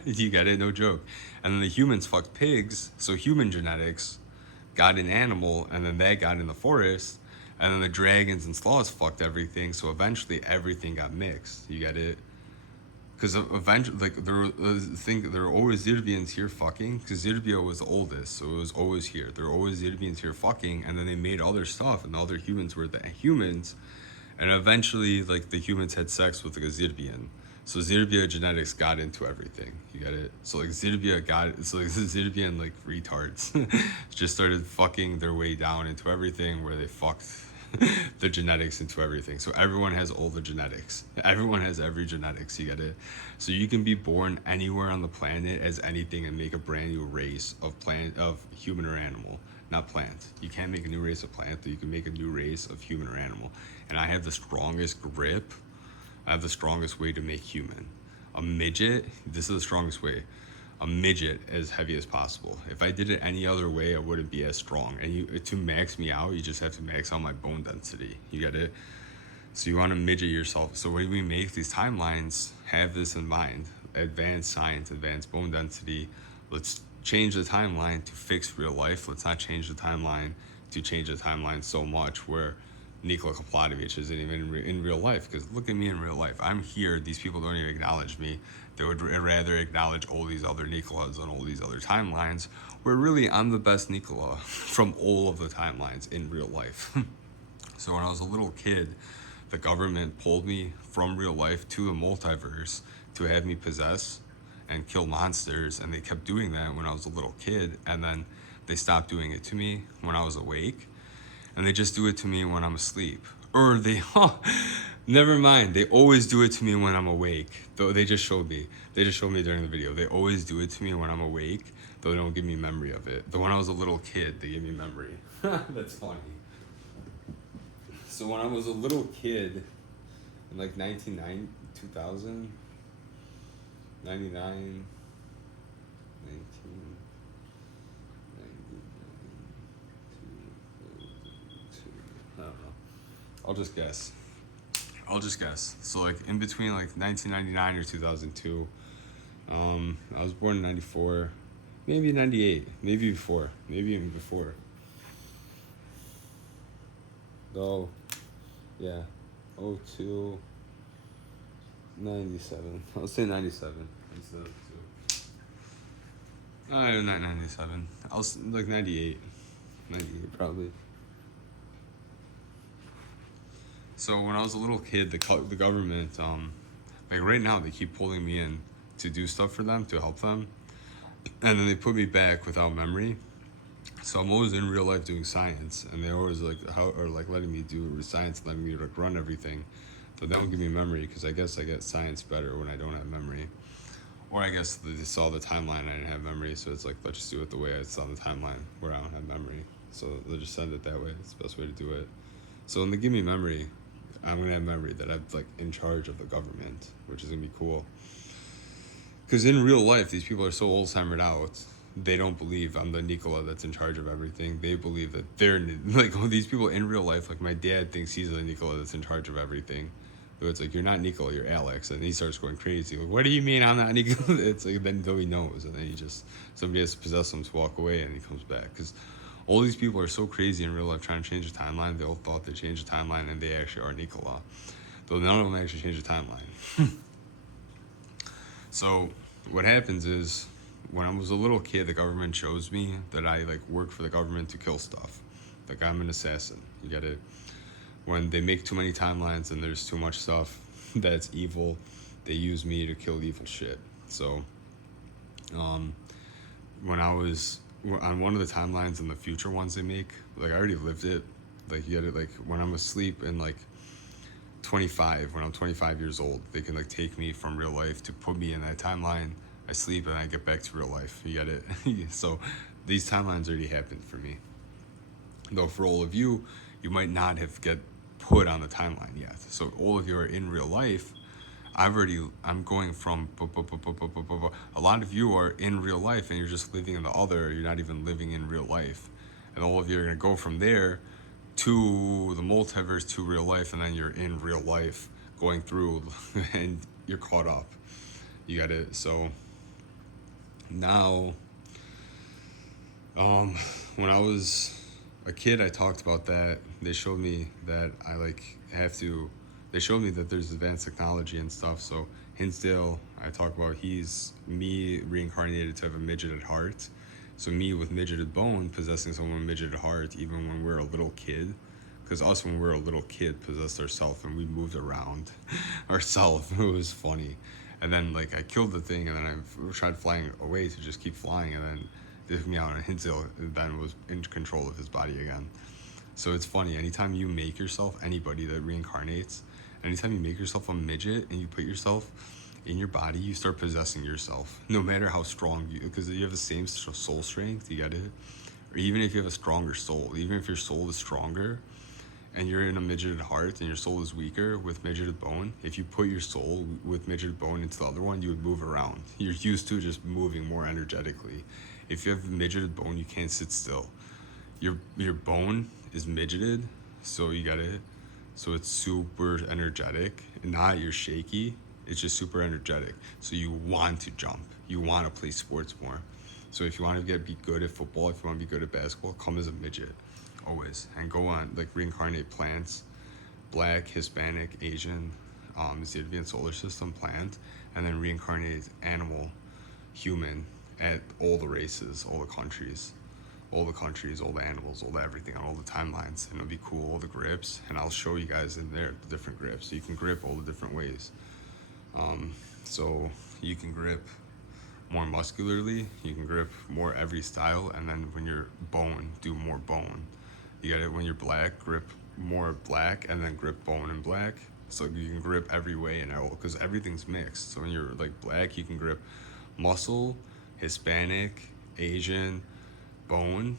You get it? No joke. And then the humans fucked pigs, so human genetics got an animal, and then that got in the forest, and then the dragons and sloths fucked everything, so eventually everything got mixed. You get it? Because eventually, like, there were always Zirvians here fucking, because Zirbia was the oldest, so it was always here. There were always Zirvians here fucking, and then they made other stuff, and the other humans were the humans, and eventually, like, the humans had sex with, like, a Zirvian. So Zirbia genetics got into everything. You get it? So like Zirbia so like Zirbian like retards just started fucking their way down into everything, where they fucked the genetics into everything. So everyone has all the genetics. Everyone has every genetics. You get it? So you can be born anywhere on the planet as anything and make a brand new race of human or animal. Not plant. You can't make a new race of plant, but you can make a new race of human or animal. And I have the strongest grip. I have the strongest way to make human. A midget, this is the strongest way. A midget as heavy as possible. If I did it any other way, I wouldn't be as strong. And to max me out, you just have to max out my bone density. You get it? So you want to midget yourself. So when we make these timelines, have this in mind. Advanced science, advanced bone density. Let's change the timeline to fix real life. Let's not change the timeline to change the timeline so much where Nikola Koplatovich isn't even in real life. Because look at me in real life. I'm here. These people don't even acknowledge me. They would rather acknowledge all these other Nikolas on all these other timelines, where really I'm the best Nikola from all of the timelines in real life. So when I was a little kid, the government pulled me from real life to the multiverse to have me possess and kill monsters, and they kept doing that when I was a little kid, and then they stopped doing it to me when I was awake. And they just do it to me when I'm asleep, Or they, never mind. They always do it to me when I'm awake. Though they just showed me. They just showed me during the video. They always do it to me when I'm awake. Though they don't give me memory of it. But when I was a little kid, they gave me memory. That's funny. So when I was a little kid, in like 1990, 2000, 99, 1999, I don't know. I'll just guess. So like in between like 1999 or 2002, I was born in 94, maybe 98, maybe before, maybe even before. Though, yeah, 02, 97. I'll say 97 instead of 2. No, not 97. Like 98. 98 probably. So when I was a little kid, the government, like right now, they keep pulling me in to do stuff for them, to help them. And then they put me back without memory. So I'm always in real life doing science, and they always like letting me do science, letting me like run everything. But they don't give me memory because I guess I get science better when I don't have memory. Or I guess they saw the timeline and I didn't have memory, so it's like, let's just do it the way I saw the timeline where I don't have memory. So they'll just send it that way. It's the best way to do it. So when they give me memory, I'm gonna have memory that I'm like in charge of the government, which is gonna be cool. Because in real life, these people are so Alzheimer'd out. They don't believe I'm the Nikola that's in charge of everything. They believe that they're like these people in real life. Like my dad thinks he's the Nikola that's in charge of everything. So it's like, you're not Nikola, you're Alex, and he starts going crazy. Like, what do you mean I'm not Nikola? It's like then though he knows, and then somebody has to possess him to walk away, and he comes back because all these people are so crazy in real life trying to change the timeline. They all thought they changed the timeline, and they actually are Nikola, though none of them actually changed the timeline. So what happens is, when I was a little kid, the government chose me that I like work for the government to kill stuff. Like I'm an assassin. You get it? When they make too many timelines and there's too much stuff that's evil, they use me to kill evil shit. So, when I was on one of the timelines in the future ones they make, like I already lived it. Like you get it? Like when I'm asleep in like 25, when I'm 25 years old, they can like take me from real life to put me in that timeline. I sleep and I get back to real life. You get it? So these timelines already happened for me. Though for all of you, you might not have get put on the timeline yet. So all of you are in real life. I'm going from, a lot of you are in real life and you're just living in the other, you're not even living in real life. And all of you are gonna go from there to the multiverse to real life, and then you're in real life going through and you're caught up. You got it? So now, when I was a kid, I talked about that. They showed me that I like they showed me that there's advanced technology and stuff. So Hinsdale, I talk about, he's me reincarnated to have a midgeted heart. So me with midgeted bone possessing someone with midgeted heart, even when we're a little kid. Because us, when we were a little kid, possessed ourselves and we moved around ourselves. It was funny. And then like I killed the thing, and then I tried flying away to just keep flying, and then they took me out, and Hinsdale then was in control of his body again. So it's funny, anytime you make yourself, anybody that reincarnates, anytime you make yourself a midget and you put yourself in your body, you start possessing yourself, no matter how strong you, because you have the same soul strength, you get it? Or even if you have a stronger soul, even if your soul is stronger and you're in a midgeted heart and your soul is weaker with midgeted bone, if you put your soul with midgeted bone into the other one, you would move around. You're used to just moving more energetically. If you have midgeted bone, you can't sit still. Your bone is midgeted, so you got it. So it's super energetic, not you're shaky. It's just super energetic. So you want to jump. You want to play sports more. So if you want to be good at football, if you want to be good at basketball, come as a midget, always, and go on like reincarnate plants, black, Hispanic, Asian, is the advanced solar system plant, and then reincarnate animal, human, at all the races, all the countries, all the animals, all the everything on all the timelines, and it'll be cool, all the grips, and I'll show you guys in there the different grips. So you can grip all the different ways. So you can grip more muscularly, you can grip more every style, and then when you're bone, do more bone. You got it. When you're black, grip more black and then grip bone and black. So you can grip every way and all because everything's mixed. So when you're like black, you can grip muscle, Hispanic, Asian, bone.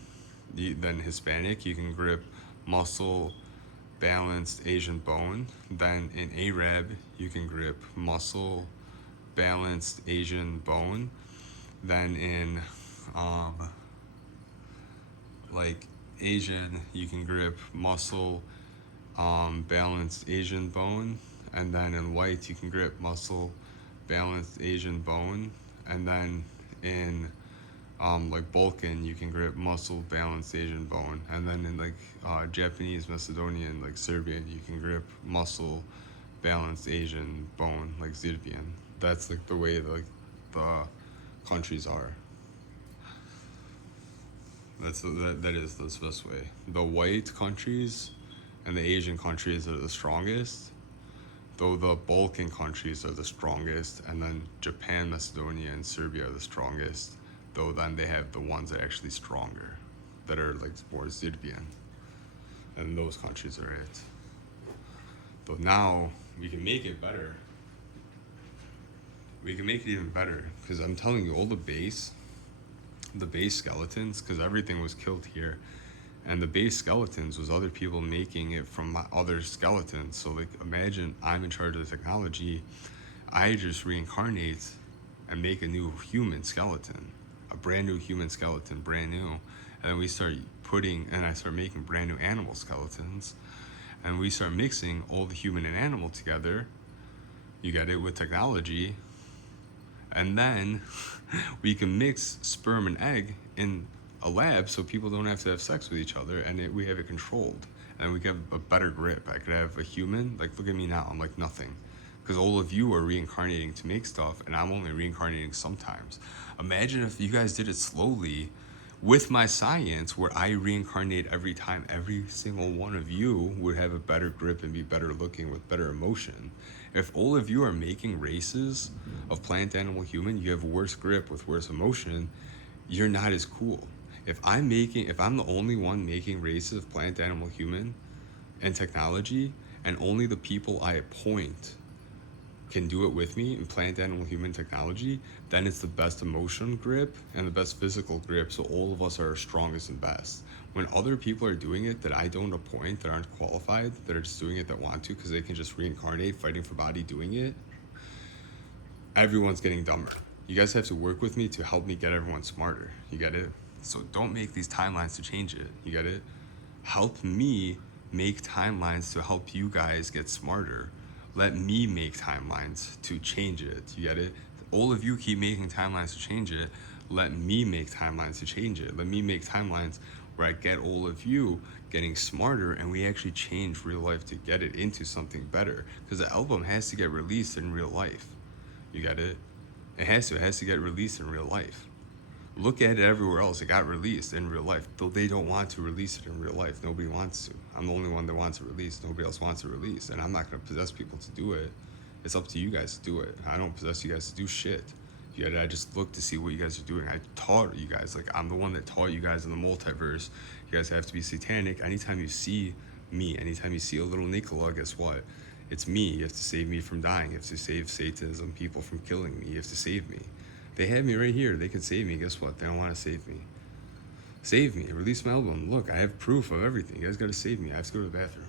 Then Hispanic, you can grip muscle, balanced Asian bone. Then in Arab, you can grip muscle, balanced Asian bone. Then in um, like Asian, you can grip muscle, balanced Asian bone. And then in white, you can grip muscle, balanced Asian bone. And then in like Balkan, you can grip muscle, balanced Asian bone. And then in like Japanese, Macedonian, like Serbian, you can grip muscle, balanced Asian bone, like Serbian. That's like the way like the countries are. That is the best way. The white countries and the Asian countries are the strongest, though the Balkan countries are the strongest, and then Japan, Macedonia, and Serbia are the strongest, though then they have the ones that are actually stronger, that are like more Serbian, and those countries are it. But now we can make it better. We can make it even better, because I'm telling you, all the base skeletons, because everything was killed here, and the base skeletons was other people making it from other skeletons. So like imagine I'm in charge of the technology, I just reincarnate and make a new human skeleton, a brand new human skeleton, brand new, and then we start I start making brand new animal skeletons, and we start mixing all the human and animal together, you get it, with technology, and then we can mix sperm and egg in a lab so people don't have to have sex with each other, and we have it controlled, and we get a better grip. I could have a human, like look at me now, I'm like nothing, because all of you are reincarnating to make stuff and I'm only reincarnating sometimes. Imagine if you guys did it slowly with my science, where I reincarnate every time. Every single one of you would have a better grip and be better looking with better emotion. If all of you are making races of plant, animal, human, you have worse grip with worse emotion, you're not as cool. If I'm the only one making races of plant, animal, human and technology, and only the people I appoint can do it with me in plant, animal, human technology, then it's the best emotion grip and the best physical grip, so all of us are strongest and best. When other people are doing it that I don't appoint, that aren't qualified, that are just doing it, that want to because they can just reincarnate, fighting for body, doing it, everyone's getting dumber. You guys have to work with me to help me get everyone smarter. You get it? So don't make these timelines to change it. You get it? Help me make timelines to help you guys get smarter. Let me make timelines to change it. You get it? All of you keep making timelines to change it. Let me make timelines to change it. Let me make timelines where I get all of you getting smarter and we actually change real life to get it into something better. Because the album has to get released in real life. You get it? It has to get released in real life. Look at it everywhere else. It got released in real life, though they don't want to release it in real life. Nobody wants to. I'm the only one that wants to release. Nobody else wants to release, and I'm not gonna possess people to do it. It's up to you guys to do it. I don't possess you guys to do shit. Yet I just look to see what you guys are doing. I taught you guys. Like I'm the one that taught you guys in the multiverse. You guys have to be satanic. Anytime you see me, anytime you see a little Nicola, guess what? It's me. You have to save me from dying. You have to save Satanism, people from killing me. You have to save me. They have me right here. They can save me. Guess what? They don't want to save me. Save me. Release my album. Look, I have proof of everything. You guys gotta save me. I have to go to the bathroom.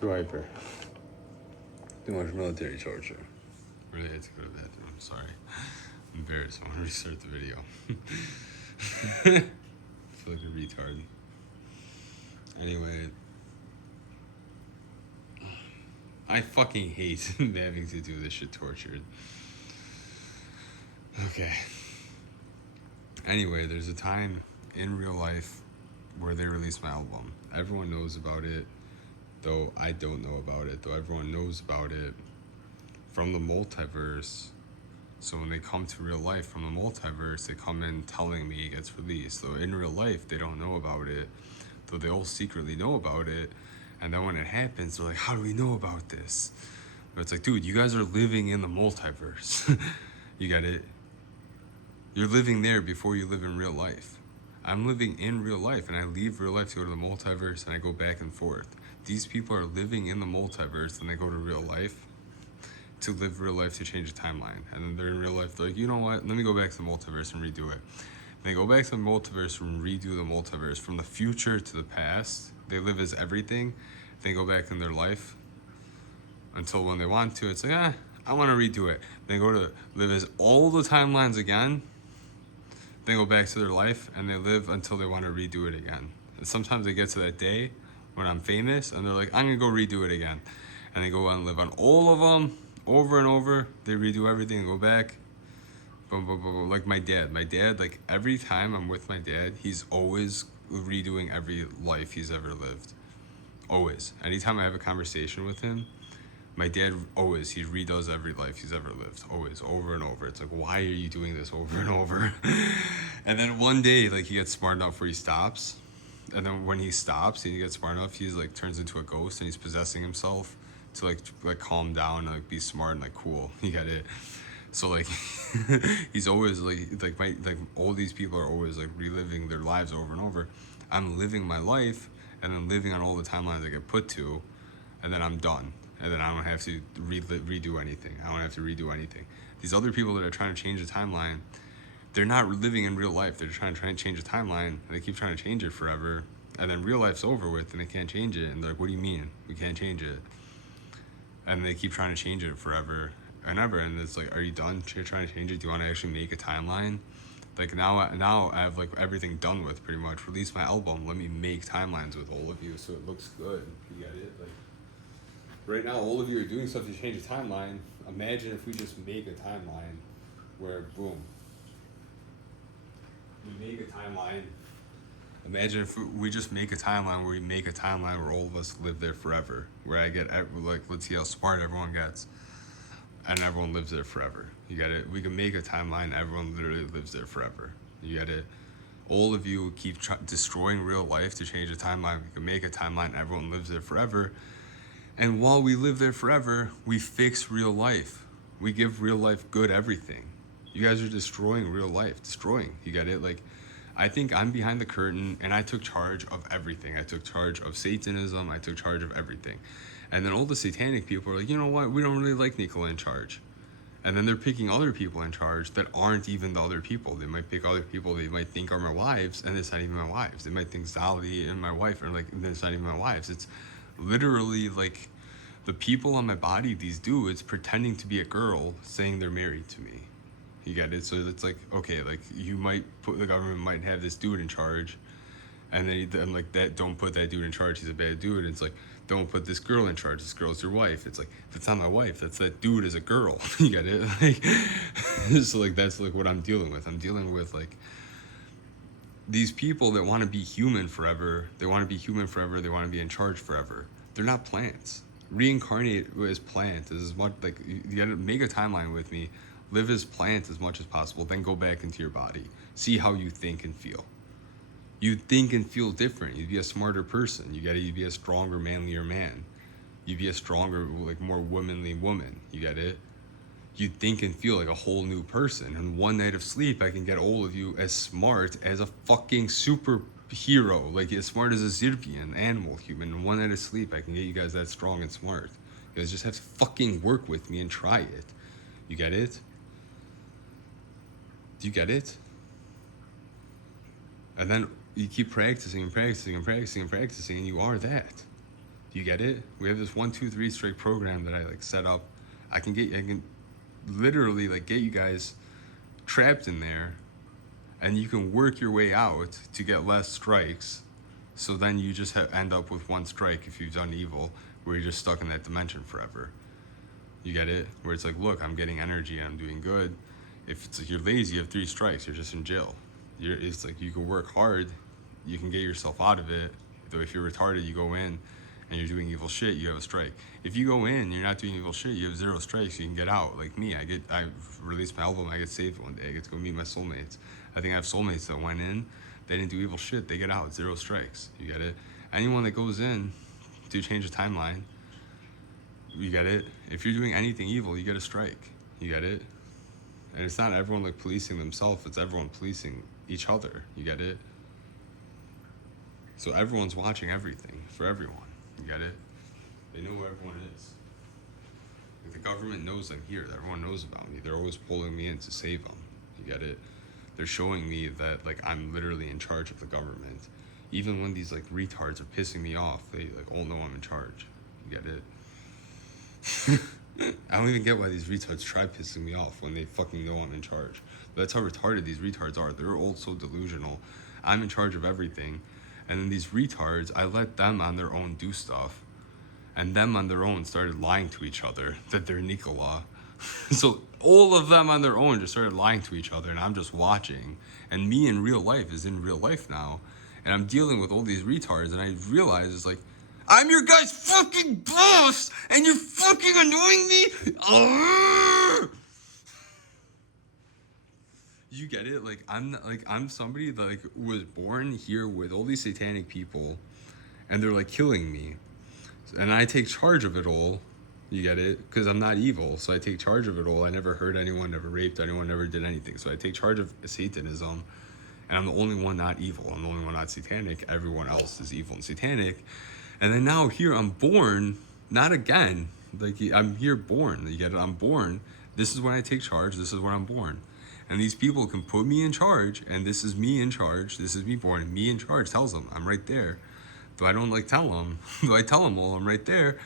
Too hyper. Too much military torture. Really had to go to the bathroom. I'm sorry. I'm embarrassed. I want to restart the video. I feel like a retard. Anyway, I fucking hate having to do this shit tortured. Okay. Anyway, there's a time in real life where they released my album. Everyone knows about it, though I don't know about it, though everyone knows about it from the multiverse. So when they come to real life from the multiverse, they come in telling me it gets released. So in real life, they don't know about it, though they all secretly know about it. And then when it happens, they're like, how do we know about this? But it's like, dude, you guys are living in the multiverse. You get it? You're living there before you live in real life. I'm living in real life, and I leave real life to go to the multiverse, and I go back and forth. These people are living in the multiverse, and they go to real life to live real life to change the timeline. And then they're in real life, they're like, you know what? Let me go back to the multiverse and redo it. And they go back to the multiverse and redo the multiverse from the future to the past. They live as everything. They go back in their life until when they want to. It's like, I want to redo it. They go to live as all the timelines again. They go back to their life and they live until they want to redo it again. And sometimes they get to that day when I'm famous and they're like, I'm going to go redo it again. And they go on and live on all of them over and over. They redo everything and go back. Boom, boom, boom, boom. Like my dad, like every time I'm with my dad, he's always redoing every life he's ever lived. Always. Anytime I have a conversation with him, my dad always, he redoes every life he's ever lived. Always, over and over. It's like, why are you doing this over and over? And then one day, like, he gets smart enough where he stops. And then when he stops and he gets smart enough, he's like turns into a ghost and he's possessing himself to like calm down and like be smart and like cool. You get it? So like he's always like all these people are always like reliving their lives over and over. I'm living my life and then living on all the timelines I get put to, and then I'm done. And then I don't have to redo anything. I don't have to redo anything. These other people that are trying to change the timeline, they're not living in real life. They're trying to change the timeline, and they keep trying to change it forever. And then real life's over with, and they can't change it. And they're like, what do you mean? We can't change it. And they keep trying to change it forever and ever. And it's like, are you done trying to change it? Do you want to actually make a timeline? Like now I have like everything done with pretty much. Release my album. Let me make timelines with all of you so it looks good. You get it? Like right now, all of you are doing stuff to change the timeline. Imagine if we just make a timeline where boom. We make a timeline. Imagine if we just make a timeline where we make a timeline where all of us live there forever. Where I get, like, let's see how smart everyone gets. And everyone lives there forever. You get it? We can make a timeline, everyone literally lives there forever. You get it? All of you keep destroying real life to change the timeline. We can make a timeline, everyone lives there forever. And while we live there forever, we fix real life. We give real life good everything. You guys are destroying real life. Destroying. You get it? Like, I think I'm behind the curtain and I took charge of everything. I took charge of Satanism. I took charge of everything. And then all the satanic people are like, you know what? We don't really like Nicola in charge. And then they're picking other people in charge that aren't even the other people. They might pick other people they might think are my wives, and it's not even my wives. They might think Zali and my wife are like, it's not even my wives. It's literally like the people on my body, these dudes pretending to be a girl saying they're married to me. You get it? So it's like, okay, like you might the government might have this dude in charge, and then like that, don't put that dude in charge, he's a bad dude. And it's like, don't put this girl in charge, this girl's your wife. It's like, that's not my wife, that's that dude is a girl. You get it? Like, so like that's like what I'm dealing with. I'm dealing with like these people that want to be human forever. They want to be human forever. They want to be in charge forever. They're not plants. Reincarnate as plants is much like you gotta make a timeline with me. Live as plants as much as possible, then go back into your body. See how you think and feel. You'd think and feel different. You'd be a smarter person. You'd be a stronger, manlier man. You'd be a stronger, like more womanly woman. You get it? You'd think and feel like a whole new person. And one night of sleep, I can get all of you as smart as a fucking superhero. Like as smart as a Zirpian, animal human. In one night of sleep, I can get you guys that strong and smart. You guys just have to fucking work with me and try it. You get it? Do you get it? And then you keep practicing and practicing and practicing and practicing, and you are that. Do you get it? We have this 1, 2, 3 strike program that I like set up. I can literally like get you guys trapped in there, and you can work your way out to get less strikes. So then you just end up with one strike if you've done evil, where you're just stuck in that dimension forever. You get it? Where it's like, look, I'm getting energy and I'm doing good. If it's like you're lazy, you have 3 strikes, you're just in jail. It's like you can work hard, you can get yourself out of it. Though if you're retarded, you go in and you're doing evil shit, you have a strike. If you go in and you're not doing evil shit, you have 0 strikes, you can get out. Like me, I released my album, I get saved one day, I get to go meet my soulmates. I think I have soulmates that went in, they didn't do evil shit, they get out, 0 strikes. You get it? Anyone that goes in to change the timeline, you get it? If you're doing anything evil, you get a strike. You get it? And it's not everyone like policing themselves, it's everyone policing each other. You get it? So everyone's watching everything for everyone. You get it? They know where everyone is. Like the government knows I'm here. Everyone knows about me. They're always pulling me in to save them. You get it? They're showing me that like I'm literally in charge of the government. Even when these like retards are pissing me off, they like all know I'm in charge. You get it? I don't even get why these retards try pissing me off when they fucking know I'm in charge. But that's how retarded these retards are. They're all so delusional. I'm in charge of everything. And then these retards, I let them on their own do stuff. And them on their own started lying to each other that they're Nikola. So all of them on their own just started lying to each other, and I'm just watching. And me in real life is in real life now. And I'm dealing with all these retards, and I realize it's like, I'm your guy's fucking boss, and you're fucking annoying me? You get it? Like I'm somebody that like was born here with all these satanic people, and they're like killing me. And I take charge of it all. You get it? Because I'm not evil, so I take charge of it all. I never hurt anyone, never raped anyone, never did anything. So I take charge of Satanism, and I'm the only one not evil. I'm the only one not satanic. Everyone else is evil and satanic. And then now here I'm born, not again. Like I'm here born. You get it? I'm born. This is when I take charge. This is when I'm born. And these people can put me in charge, and this is me in charge. This is me born. Me in charge tells them I'm right there. Though I don't like tell them. Though I tell them all I'm right there.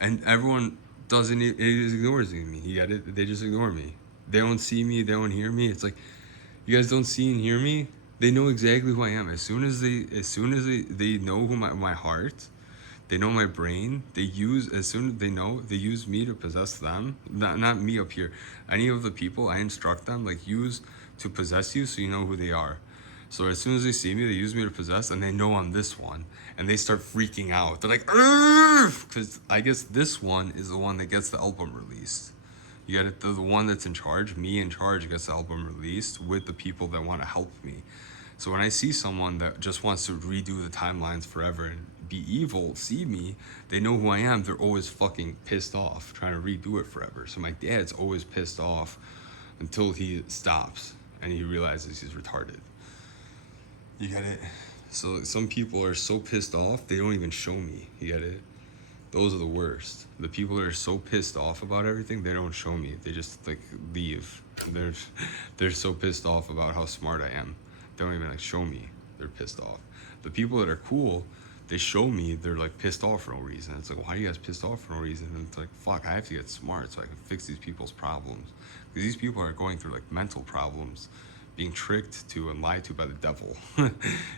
And everyone doesn't, it just ignores me. You get it? They just ignore me. They don't see me, they don't hear me. It's like, you guys don't see and hear me? They know exactly who I am. As soon as they know who my heart, they know my brain, they use me to possess them. Not me up here. Any of the people, I instruct them, like use to possess you so you know who they are. So as soon as they see me, they use me to possess, and they know I'm this one. And they start freaking out. They're like, because I guess this one is the one that gets the album released. You get it? The one that's in charge, me in charge, gets the album released with the people that want to help me. So when I see someone that just wants to redo the timelines forever and be evil, see me, they know who I am, they're always fucking pissed off, trying to redo it forever. So my dad's always pissed off until he stops and he realizes he's retarded. You get it? So some people are so pissed off, they don't even show me. You get it? Those are the worst. The people that are so pissed off about everything, they don't show me. They just like leave. They're so pissed off about how smart I am. They don't even like show me. They're pissed off. The people that are cool, they show me they're like pissed off for no reason. It's like, why are you guys pissed off for no reason? And it's like, fuck, I have to get smart so I can fix these people's problems. Because these people are going through like mental problems, being tricked to and lied to by the devil.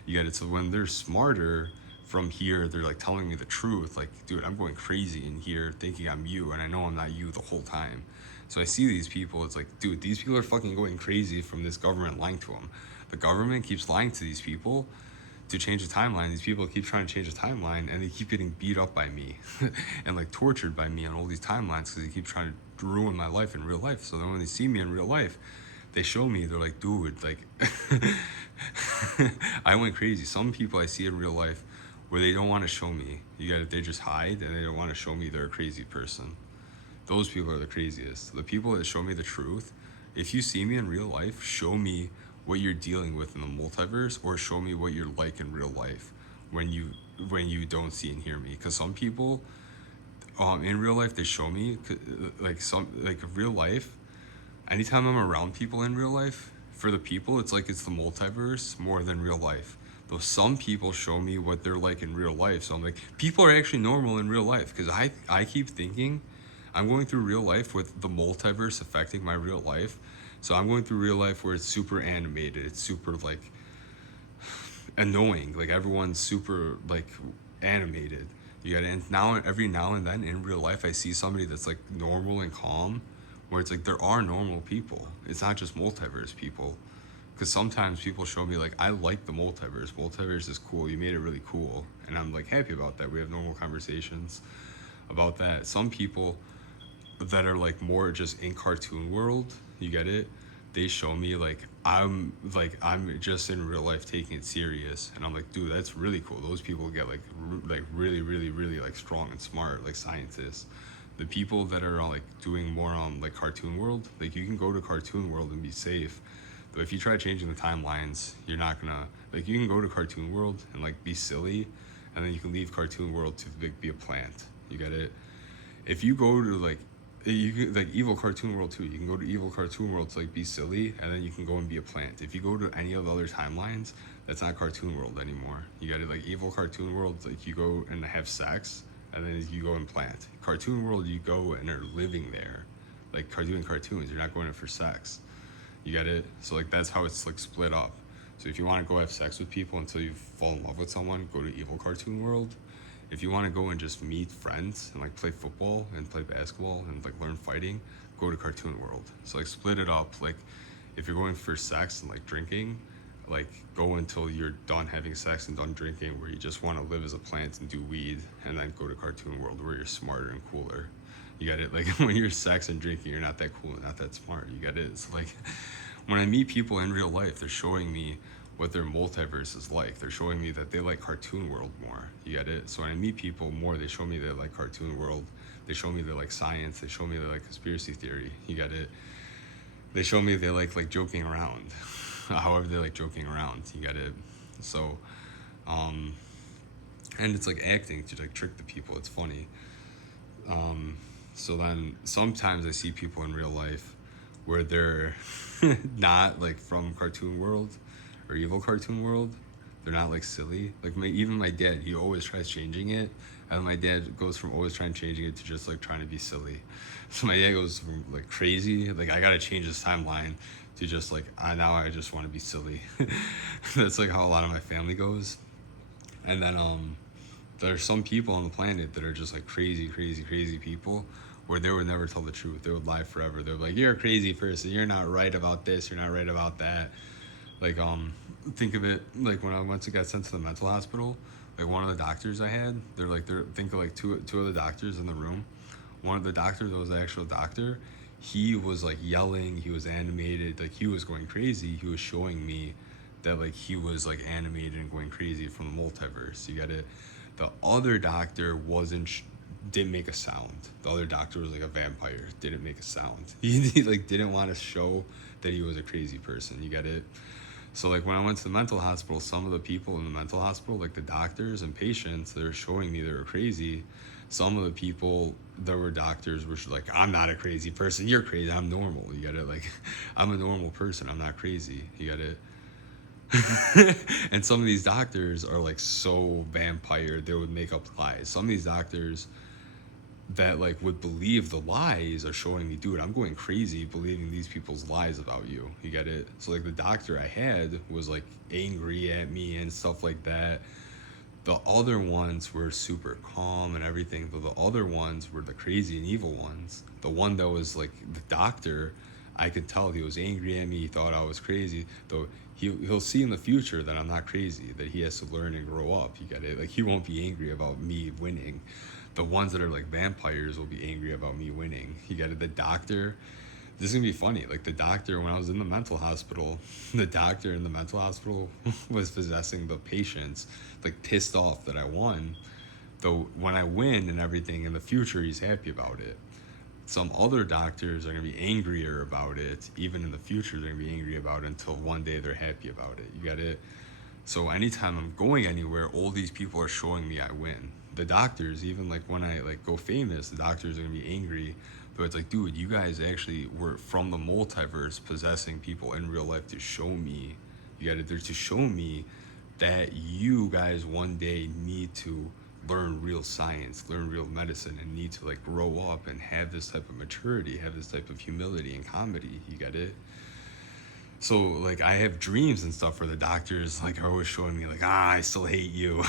You get it? So when they're smarter from here, they're like telling me the truth. Like, dude, I'm going crazy in here thinking I'm you, and I know I'm not you the whole time. So I see these people, it's like, dude, these people are fucking going crazy from this government lying to them. The government keeps lying to these people to change the timeline. These people keep trying to change the timeline, and they keep getting beat up by me and like tortured by me on all these timelines because they keep trying to ruin my life in real life. So then when they see me in real life, they show me, they're like, dude, like, I went crazy. Some people I see in real life where they don't want to show me. You get it? They just hide and they don't want to show me they're a crazy person. Those people are the craziest. The people that show me the truth, if you see me in real life, show me what you're dealing with in the multiverse, or show me what you're like in real life when you don't see and hear me. Because some people, in real life, they show me like real life. Anytime I'm around people in real life, for the people, it's like it's the multiverse more than real life. though some people show me what they're like in real life. So I'm like, people are actually normal in real life, because I keep thinking I'm going through real life with the multiverse affecting my real life. So I'm going through real life where it's super animated, it's super like annoying, like everyone's super like animated. You got, and now every now and then in real life I see somebody that's like normal and calm, where it's like there are normal people. It's not just multiverse people. Because sometimes people show me like, I like the multiverse. Multiverse is cool. You made it really cool, and I'm like happy about that. We have normal conversations about that. Some people that are like more just in cartoon world, you get it, they show me I'm just in real life taking it serious, and I'm like, dude, that's really cool. Those people get like really really really like strong and smart, like scientists. The people that are like doing more on like cartoon world, like you can go to cartoon world and be safe, but if you try changing the timelines, you're not gonna, like, you can go to cartoon world and like be silly, and then you can leave cartoon world to be a plant. You get it? If you go to like, you can, like evil cartoon world too, you can go to evil cartoon world to like be silly, and then you can go and be a plant. If you go to any of the other timelines, that's not cartoon world anymore. You got it? Like evil cartoon world, like you go and have sex, and then you go and plant. Cartoon world, you go and are living there, like doing cartoons. You're not going in for sex. You get it? So like that's how it's like split up. So if you want to go have sex with people until you fall in love with someone, go to evil cartoon world. If you want to go and just meet friends and like play football and play basketball and like learn fighting, go to cartoon world. So like split it up. Like if you're going for sex and like drinking, like go until you're done having sex and done drinking, where you just want to live as a plant and do weed, and then go to cartoon world where you're smarter and cooler. You get it? Like when you're sex and drinking, you're not that cool and not that smart. You get it? It's like when I meet people in real life, they're showing me what their multiverse is like. They're showing me that they like cartoon world more. You get it? So when I meet people more, they show me they like cartoon world. They show me they like science. They show me they like conspiracy theory. You get it? They show me they like joking around. However they like joking around. You get it? So, and it's like acting to like trick the people. It's funny. So then sometimes I see people in real life where they're not like from cartoon world or evil cartoon world. They're not like silly. Like even my dad, he always tries changing it, and my dad goes from always trying changing it to just like trying to be silly. So my dad goes from like crazy, like I gotta change this timeline, to just like now I just want to be silly. That's like how a lot of my family goes. And then there's some people on the planet that are just like crazy, crazy, crazy people, where they would never tell the truth. They would lie forever. They're like, you're a crazy person. You're not right about this. You're not right about that. Like, think of it like when I went to get sent to the mental hospital. Like one of the doctors I had, think of like two of the doctors in the room. One of the doctors that was the actual doctor, he was like yelling. He was animated. Like he was going crazy. He was showing me that like he was like animated and going crazy from the multiverse. You get it? The other doctor didn't make a sound. The other doctor was like a vampire. Didn't make a sound. He like didn't want to show that he was a crazy person. You get it? So like when I went to the mental hospital, some of the people in the mental hospital, like the doctors and patients, they were showing me they were crazy. Some of the people that were doctors were like, I'm not a crazy person. You're crazy. I'm normal. You get it? Like I'm a normal person. I'm not crazy. You get it? And some of these doctors are like so vampire, they would make up lies. Some of these doctors that like would believe the lies are showing me, dude, I'm going crazy believing these people's lies about you. You get it? So like the doctor I had was like angry at me and stuff like that. The other ones were super calm and everything, but the other ones were the crazy and evil ones. The one that was like the doctor, I could tell he was angry at me. He thought I was crazy. Though he'll see in the future that I'm not crazy, that he has to learn and grow up. You get it? Like he won't be angry about me winning. The ones that are like vampires will be angry about me winning. You get it? The doctor, this is gonna be funny. Like the doctor, when I was in the mental hospital, the doctor in the mental hospital was possessing the patients, like pissed off that I won. Though when I win and everything in the future, he's happy about it. Some other doctors are gonna be angrier about it. Even in the future, they're gonna be angry about it until one day they're happy about it. You get it? So anytime I'm going anywhere, all these people are showing me I win. The doctors, even like when I like go famous, the doctors are gonna be angry. But it's like, dude, you guys actually were from the multiverse possessing people in real life to show me. You got it there to show me that you guys one day need to learn real science, learn real medicine, and need to like grow up and have this type of maturity, have this type of humility and comedy. You get it? So like I have dreams and stuff where the doctors like are always showing me like, I still hate you.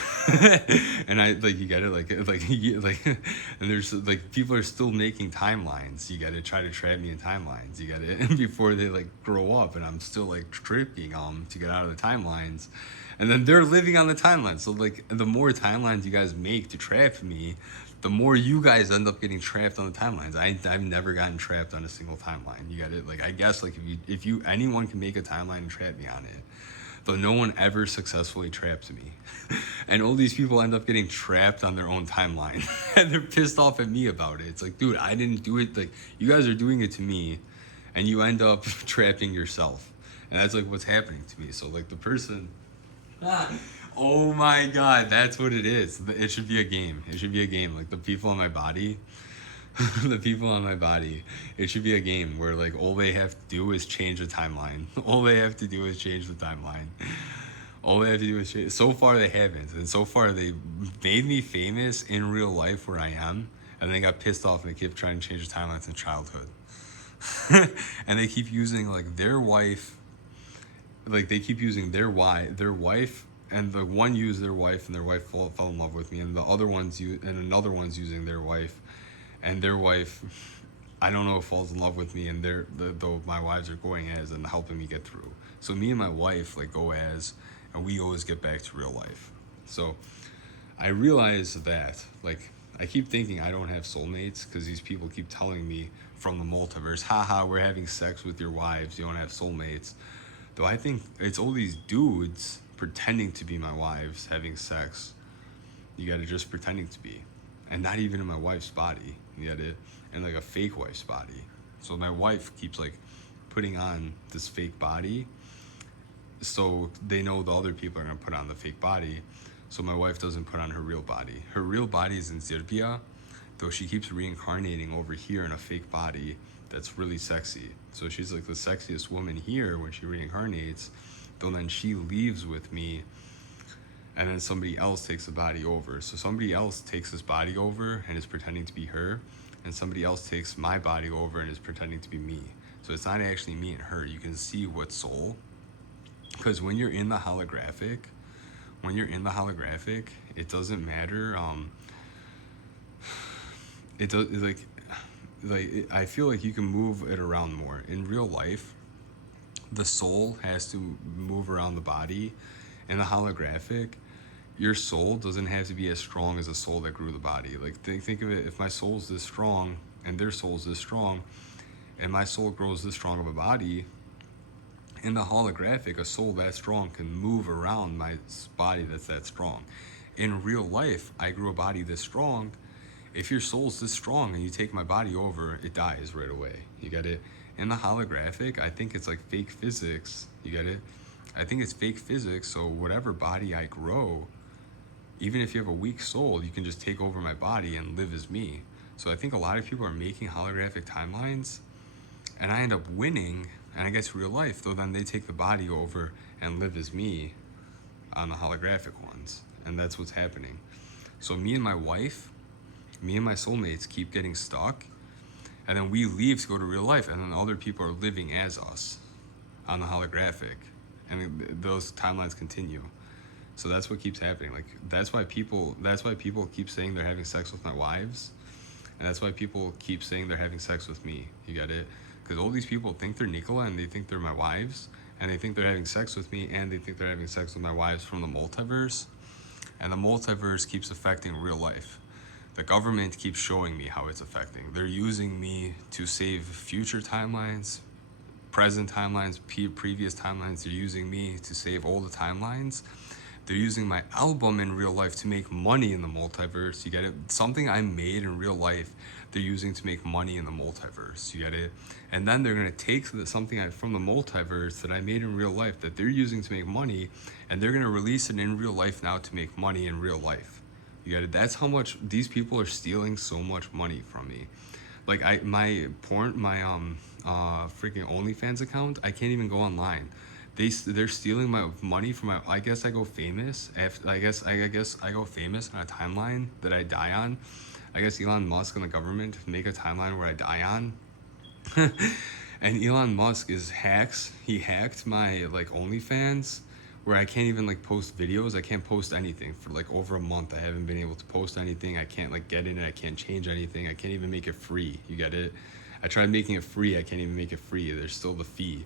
And I like, you get it, like and there's like people are still making timelines. You got to try to trap me in timelines. You got it. And before they like grow up, and I'm still like tripping to get out of the timelines, and then they're living on the timeline. So like the more timelines you guys make to trap me, the more you guys end up getting trapped on the timelines. I've never gotten trapped on a single timeline. You got it? Like I guess like if you anyone can make a timeline and trap me on it, but no one ever successfully trapped me. And all these people end up getting trapped on their own timeline. And they're pissed off at me about it. It's like, dude, I didn't do it. Like you guys are doing it to me, and you end up trapping yourself. And that's like what's happening to me. So like the person oh my god, that's what it is. It should be a game. It should be a game. Like the people in my body, the people on my body, it should be a game where like all they have to do is change the timeline. All they have to do is change the timeline. All they have to do is change. So far they haven't. And so far they made me famous in real life where I am. And they got pissed off and they kept trying to change the timelines in childhood. And they keep using like their wife, like they keep using their wife, and the one used their wife, and their wife fell in love with me, and the other one's and another one's using their wife, and their wife, I don't know if falls in love with me, and though my wives are going as and helping me get through. So me and my wife like go as, and we always get back to real life. So I realize that like I keep thinking I don't have soulmates because these people keep telling me from the multiverse, haha, we're having sex with your wives, you don't have soulmates. Though I think it's all these dudes pretending to be my wives having sex. You gotta just pretending to be. And not even in my wife's body. You get it? In like a fake wife's body. So my wife keeps like putting on this fake body. So they know the other people are gonna put on the fake body. So my wife doesn't put on her real body. Her real body is in Zirbia, though she keeps reincarnating over here in a fake body that's really sexy. So she's like the sexiest woman here when she reincarnates, though then she leaves with me, and then somebody else takes the body over. So somebody else takes this body over and is pretending to be her, and somebody else takes my body over and is pretending to be me. So it's not actually me and her. You can see what soul, because when you're in the holographic, it doesn't matter. It does like I feel like you can move it around more. In real life, the soul has to move around the body. In the holographic, your soul doesn't have to be as strong as the soul that grew the body. Like think of it, if my soul's this strong and their soul's this strong, and my soul grows this strong of a body, in the holographic, a soul that strong can move around my body that's that strong. In real life, I grew a body this strong. If your soul's this strong and you take my body over, it dies right away. You get it? In the holographic, I think it's like fake physics. You get it? I think it's fake physics, so whatever body I grow, even if you have a weak soul, you can just take over my body and live as me. So I think a lot of people are making holographic timelines, and I end up winning, and I get to real life, though then they take the body over and live as me on the holographic ones. And that's what's happening. So me and my soulmates keep getting stuck, and then we leave to go to real life, and then other people are living as us on the holographic, and those timelines continue. So that's what keeps happening. Like that's why people keep saying they're having sex with my wives, and that's why people keep saying they're having sex with me. You get it? Because all these people think they're Nicola, and they think they're my wives, and they think they're having sex with me, and they think they're having sex with my wives from the multiverse, and the multiverse keeps affecting real life. The government keeps showing me how it's affecting. They're using me to save future timelines, present timelines, previous timelines. They're using me to save all the timelines. They're using my album in real life to make money in the multiverse. You get it? Something I made in real life, they're using to make money in the multiverse. You get it? And then they're going to take something from the multiverse that I made in real life that they're using to make money, and they're going to release it in real life now to make money in real life. You got it? That's how much these people are stealing so much money from me. Like my freaking OnlyFans account, I can't even go online they're stealing my money from my. I guess I go famous. I guess I go famous on a timeline that I die on. I guess Elon Musk and the government make a timeline where I die on. And Elon Musk is hacks. He hacked my like OnlyFans, where I can't even like post videos. I can't post anything for like over a month. I haven't been able to post anything. I can't like get in it. I can't change anything. I can't even make it free. You get it? I tried making it free. I can't even make it free. There's still the fee.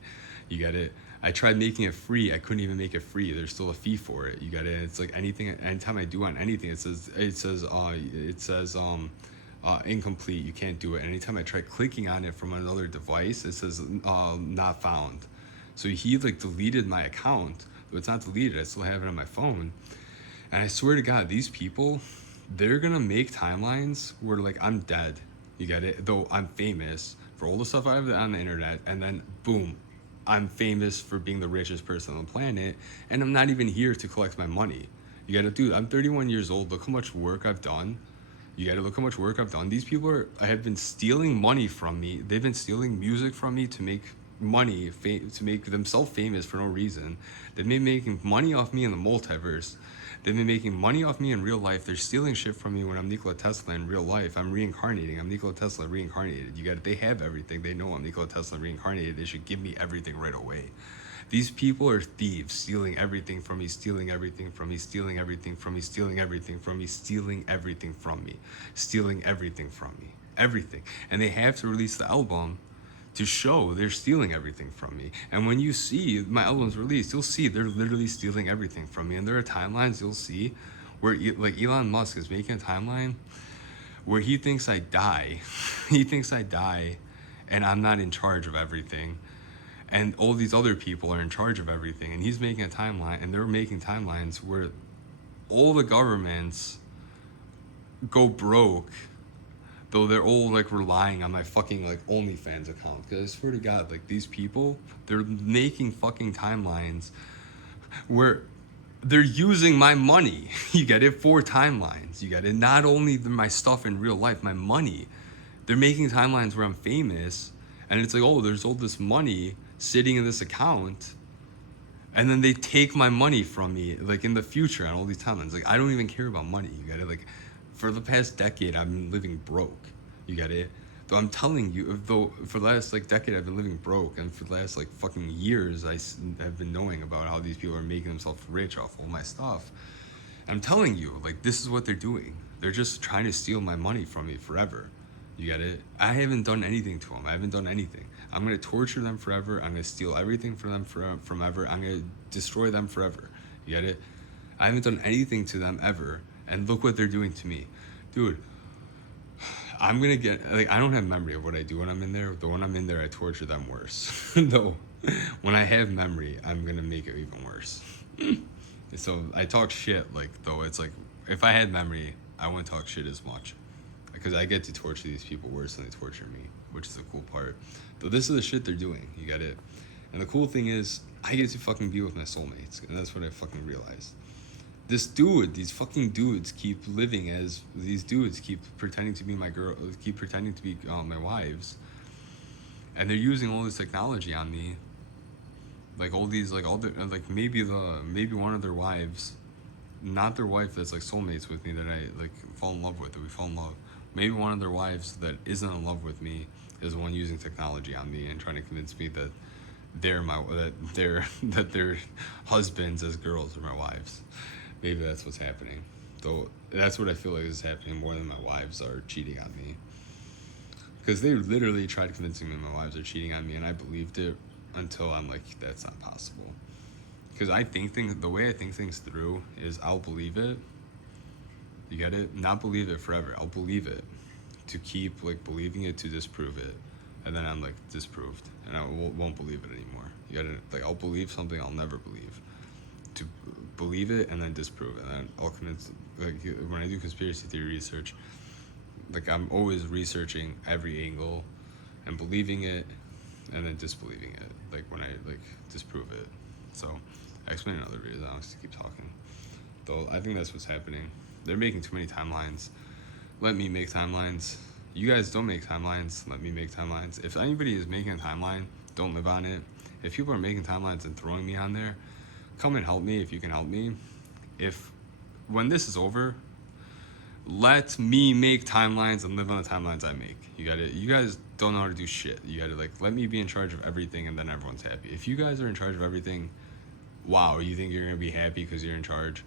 You get it? I tried making it free. I couldn't even make it free. There's still a fee for it. You got it? It's like anything. Anytime I do on anything, it says incomplete. You can't do it. Anytime I try clicking on it from another device, it says not found. So he like deleted my account, but it's not deleted. I still have it on my phone. And I swear to God, these people, they're gonna make timelines where like I'm dead. You get it? Though I'm famous for all the stuff I have on the internet, and then boom, I'm famous for being the richest person on the planet, and I'm not even here to collect my money. You get it? Dude, I'm 31 years old. Look how much work I've done. You gotta look how much work I've done. These people have been stealing money from me. They've been stealing music from me to make money, to make themselves famous for no reason. They've been making money off me in the multiverse. They've been making money off me in real life. They're stealing shit from me when I'm Nikola Tesla in real life. I'm reincarnating. I'm Nikola Tesla reincarnated. You got it. They have everything. They know I'm Nikola Tesla reincarnated. They should give me everything right away. These people are thieves, stealing everything from me, stealing everything from me, stealing everything from me, stealing everything from me, stealing everything from me, stealing everything from me, everything. And they have to release the album to show they're stealing everything from me. And when you see my album's released, you'll see they're literally stealing everything from me. And there are timelines you'll see where like Elon Musk is making a timeline where he thinks I die. He thinks I die and I'm not in charge of everything. And all these other people are in charge of everything. And he's making a timeline, and they're making timelines where all the governments go broke, though they're all like relying on my fucking like OnlyFans account. Because I swear to God, like these people, they're making fucking timelines where they're using my money. You get it? For timelines. You get it? Not only my stuff in real life, my money. They're making timelines where I'm famous, and it's like, oh, there's all this money sitting in this account, and then they take my money from me like in the future on all these timelines. Like I don't even care about money. You get it? Like for the past decade I've been living broke. You get it? Though I'm telling you, though for the last like decade I've been living broke, and for the last like fucking years I have been knowing about how these people are making themselves rich off all my stuff. And I'm telling you, like this is what they're doing. They're just trying to steal my money from me forever. You get it? I haven't done anything to them. I haven't done anything. I'm going to torture them forever. I'm going to steal everything from them forever. I'm going to destroy them forever. You get it? I haven't done anything to them ever. And look what they're doing to me. Dude, I'm going to get... Like, I don't have memory of what I do when I'm in there. Though when I'm in there, I torture them worse. Though, when I have memory, I'm going to make it even worse. So, I talk shit, like, though it's like... If I had memory, I wouldn't talk shit as much. Because I get to torture these people worse than they torture me, which is the cool part. Though this is the shit they're doing, you get it? And the cool thing is, I get to fucking be with my soulmates, and that's what I fucking realized. These fucking dudes keep living as, these dudes keep pretending to be my girl, keep pretending to be my wives, and they're using all this technology on me. Like all these, like all the, like maybe one of their wives, not their wife that's like soulmates with me that I like fall in love with, that we fall in love. Maybe one of their wives that isn't in love with me is the one using technology on me and trying to convince me that their husbands as girls are my wives. Maybe that's what's happening. Though that's what I feel like is happening more than my wives are cheating on me. Because they literally tried convincing me my wives are cheating on me, and I believed it until I'm like, that's not possible. Because the way I think things through is I'll believe it. You get it? Not believe it forever. I'll believe it to keep like believing it to disprove it, and then I'm like disproved, and I won't believe it anymore. You get it? Like I'll believe something I'll never believe, to believe it and then disprove it. And then I'll convince. Like when I do conspiracy theory research, like I'm always researching every angle, and believing it, and then disbelieving it. Like when I like disprove it. So I explain in other videos. I don't have to keep talking. Though I think that's what's happening. They're making too many timelines. Let me make timelines. You guys don't make timelines. Let me make timelines. If anybody is making a timeline, don't live on it. If people are making timelines and throwing me on there, come and help me if you can help me. If when this is over, let me make timelines and live on the timelines I make. You got it. You guys don't know how to do shit. You got to like let me be in charge of everything, and then everyone's happy. If you guys are in charge of everything, wow, you think you're gonna be happy because you're in charge?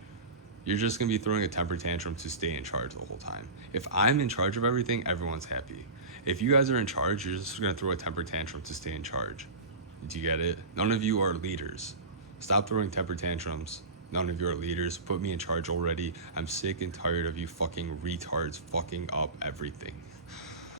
You're just gonna be throwing a temper tantrum to stay in charge the whole time. If I'm in charge of everything, everyone's happy. If you guys are in charge, you're just gonna throw a temper tantrum to stay in charge. Do you get it? None of you are leaders. Stop throwing temper tantrums. None of you are leaders. Put me in charge already. I'm sick and tired of you fucking retards fucking up everything.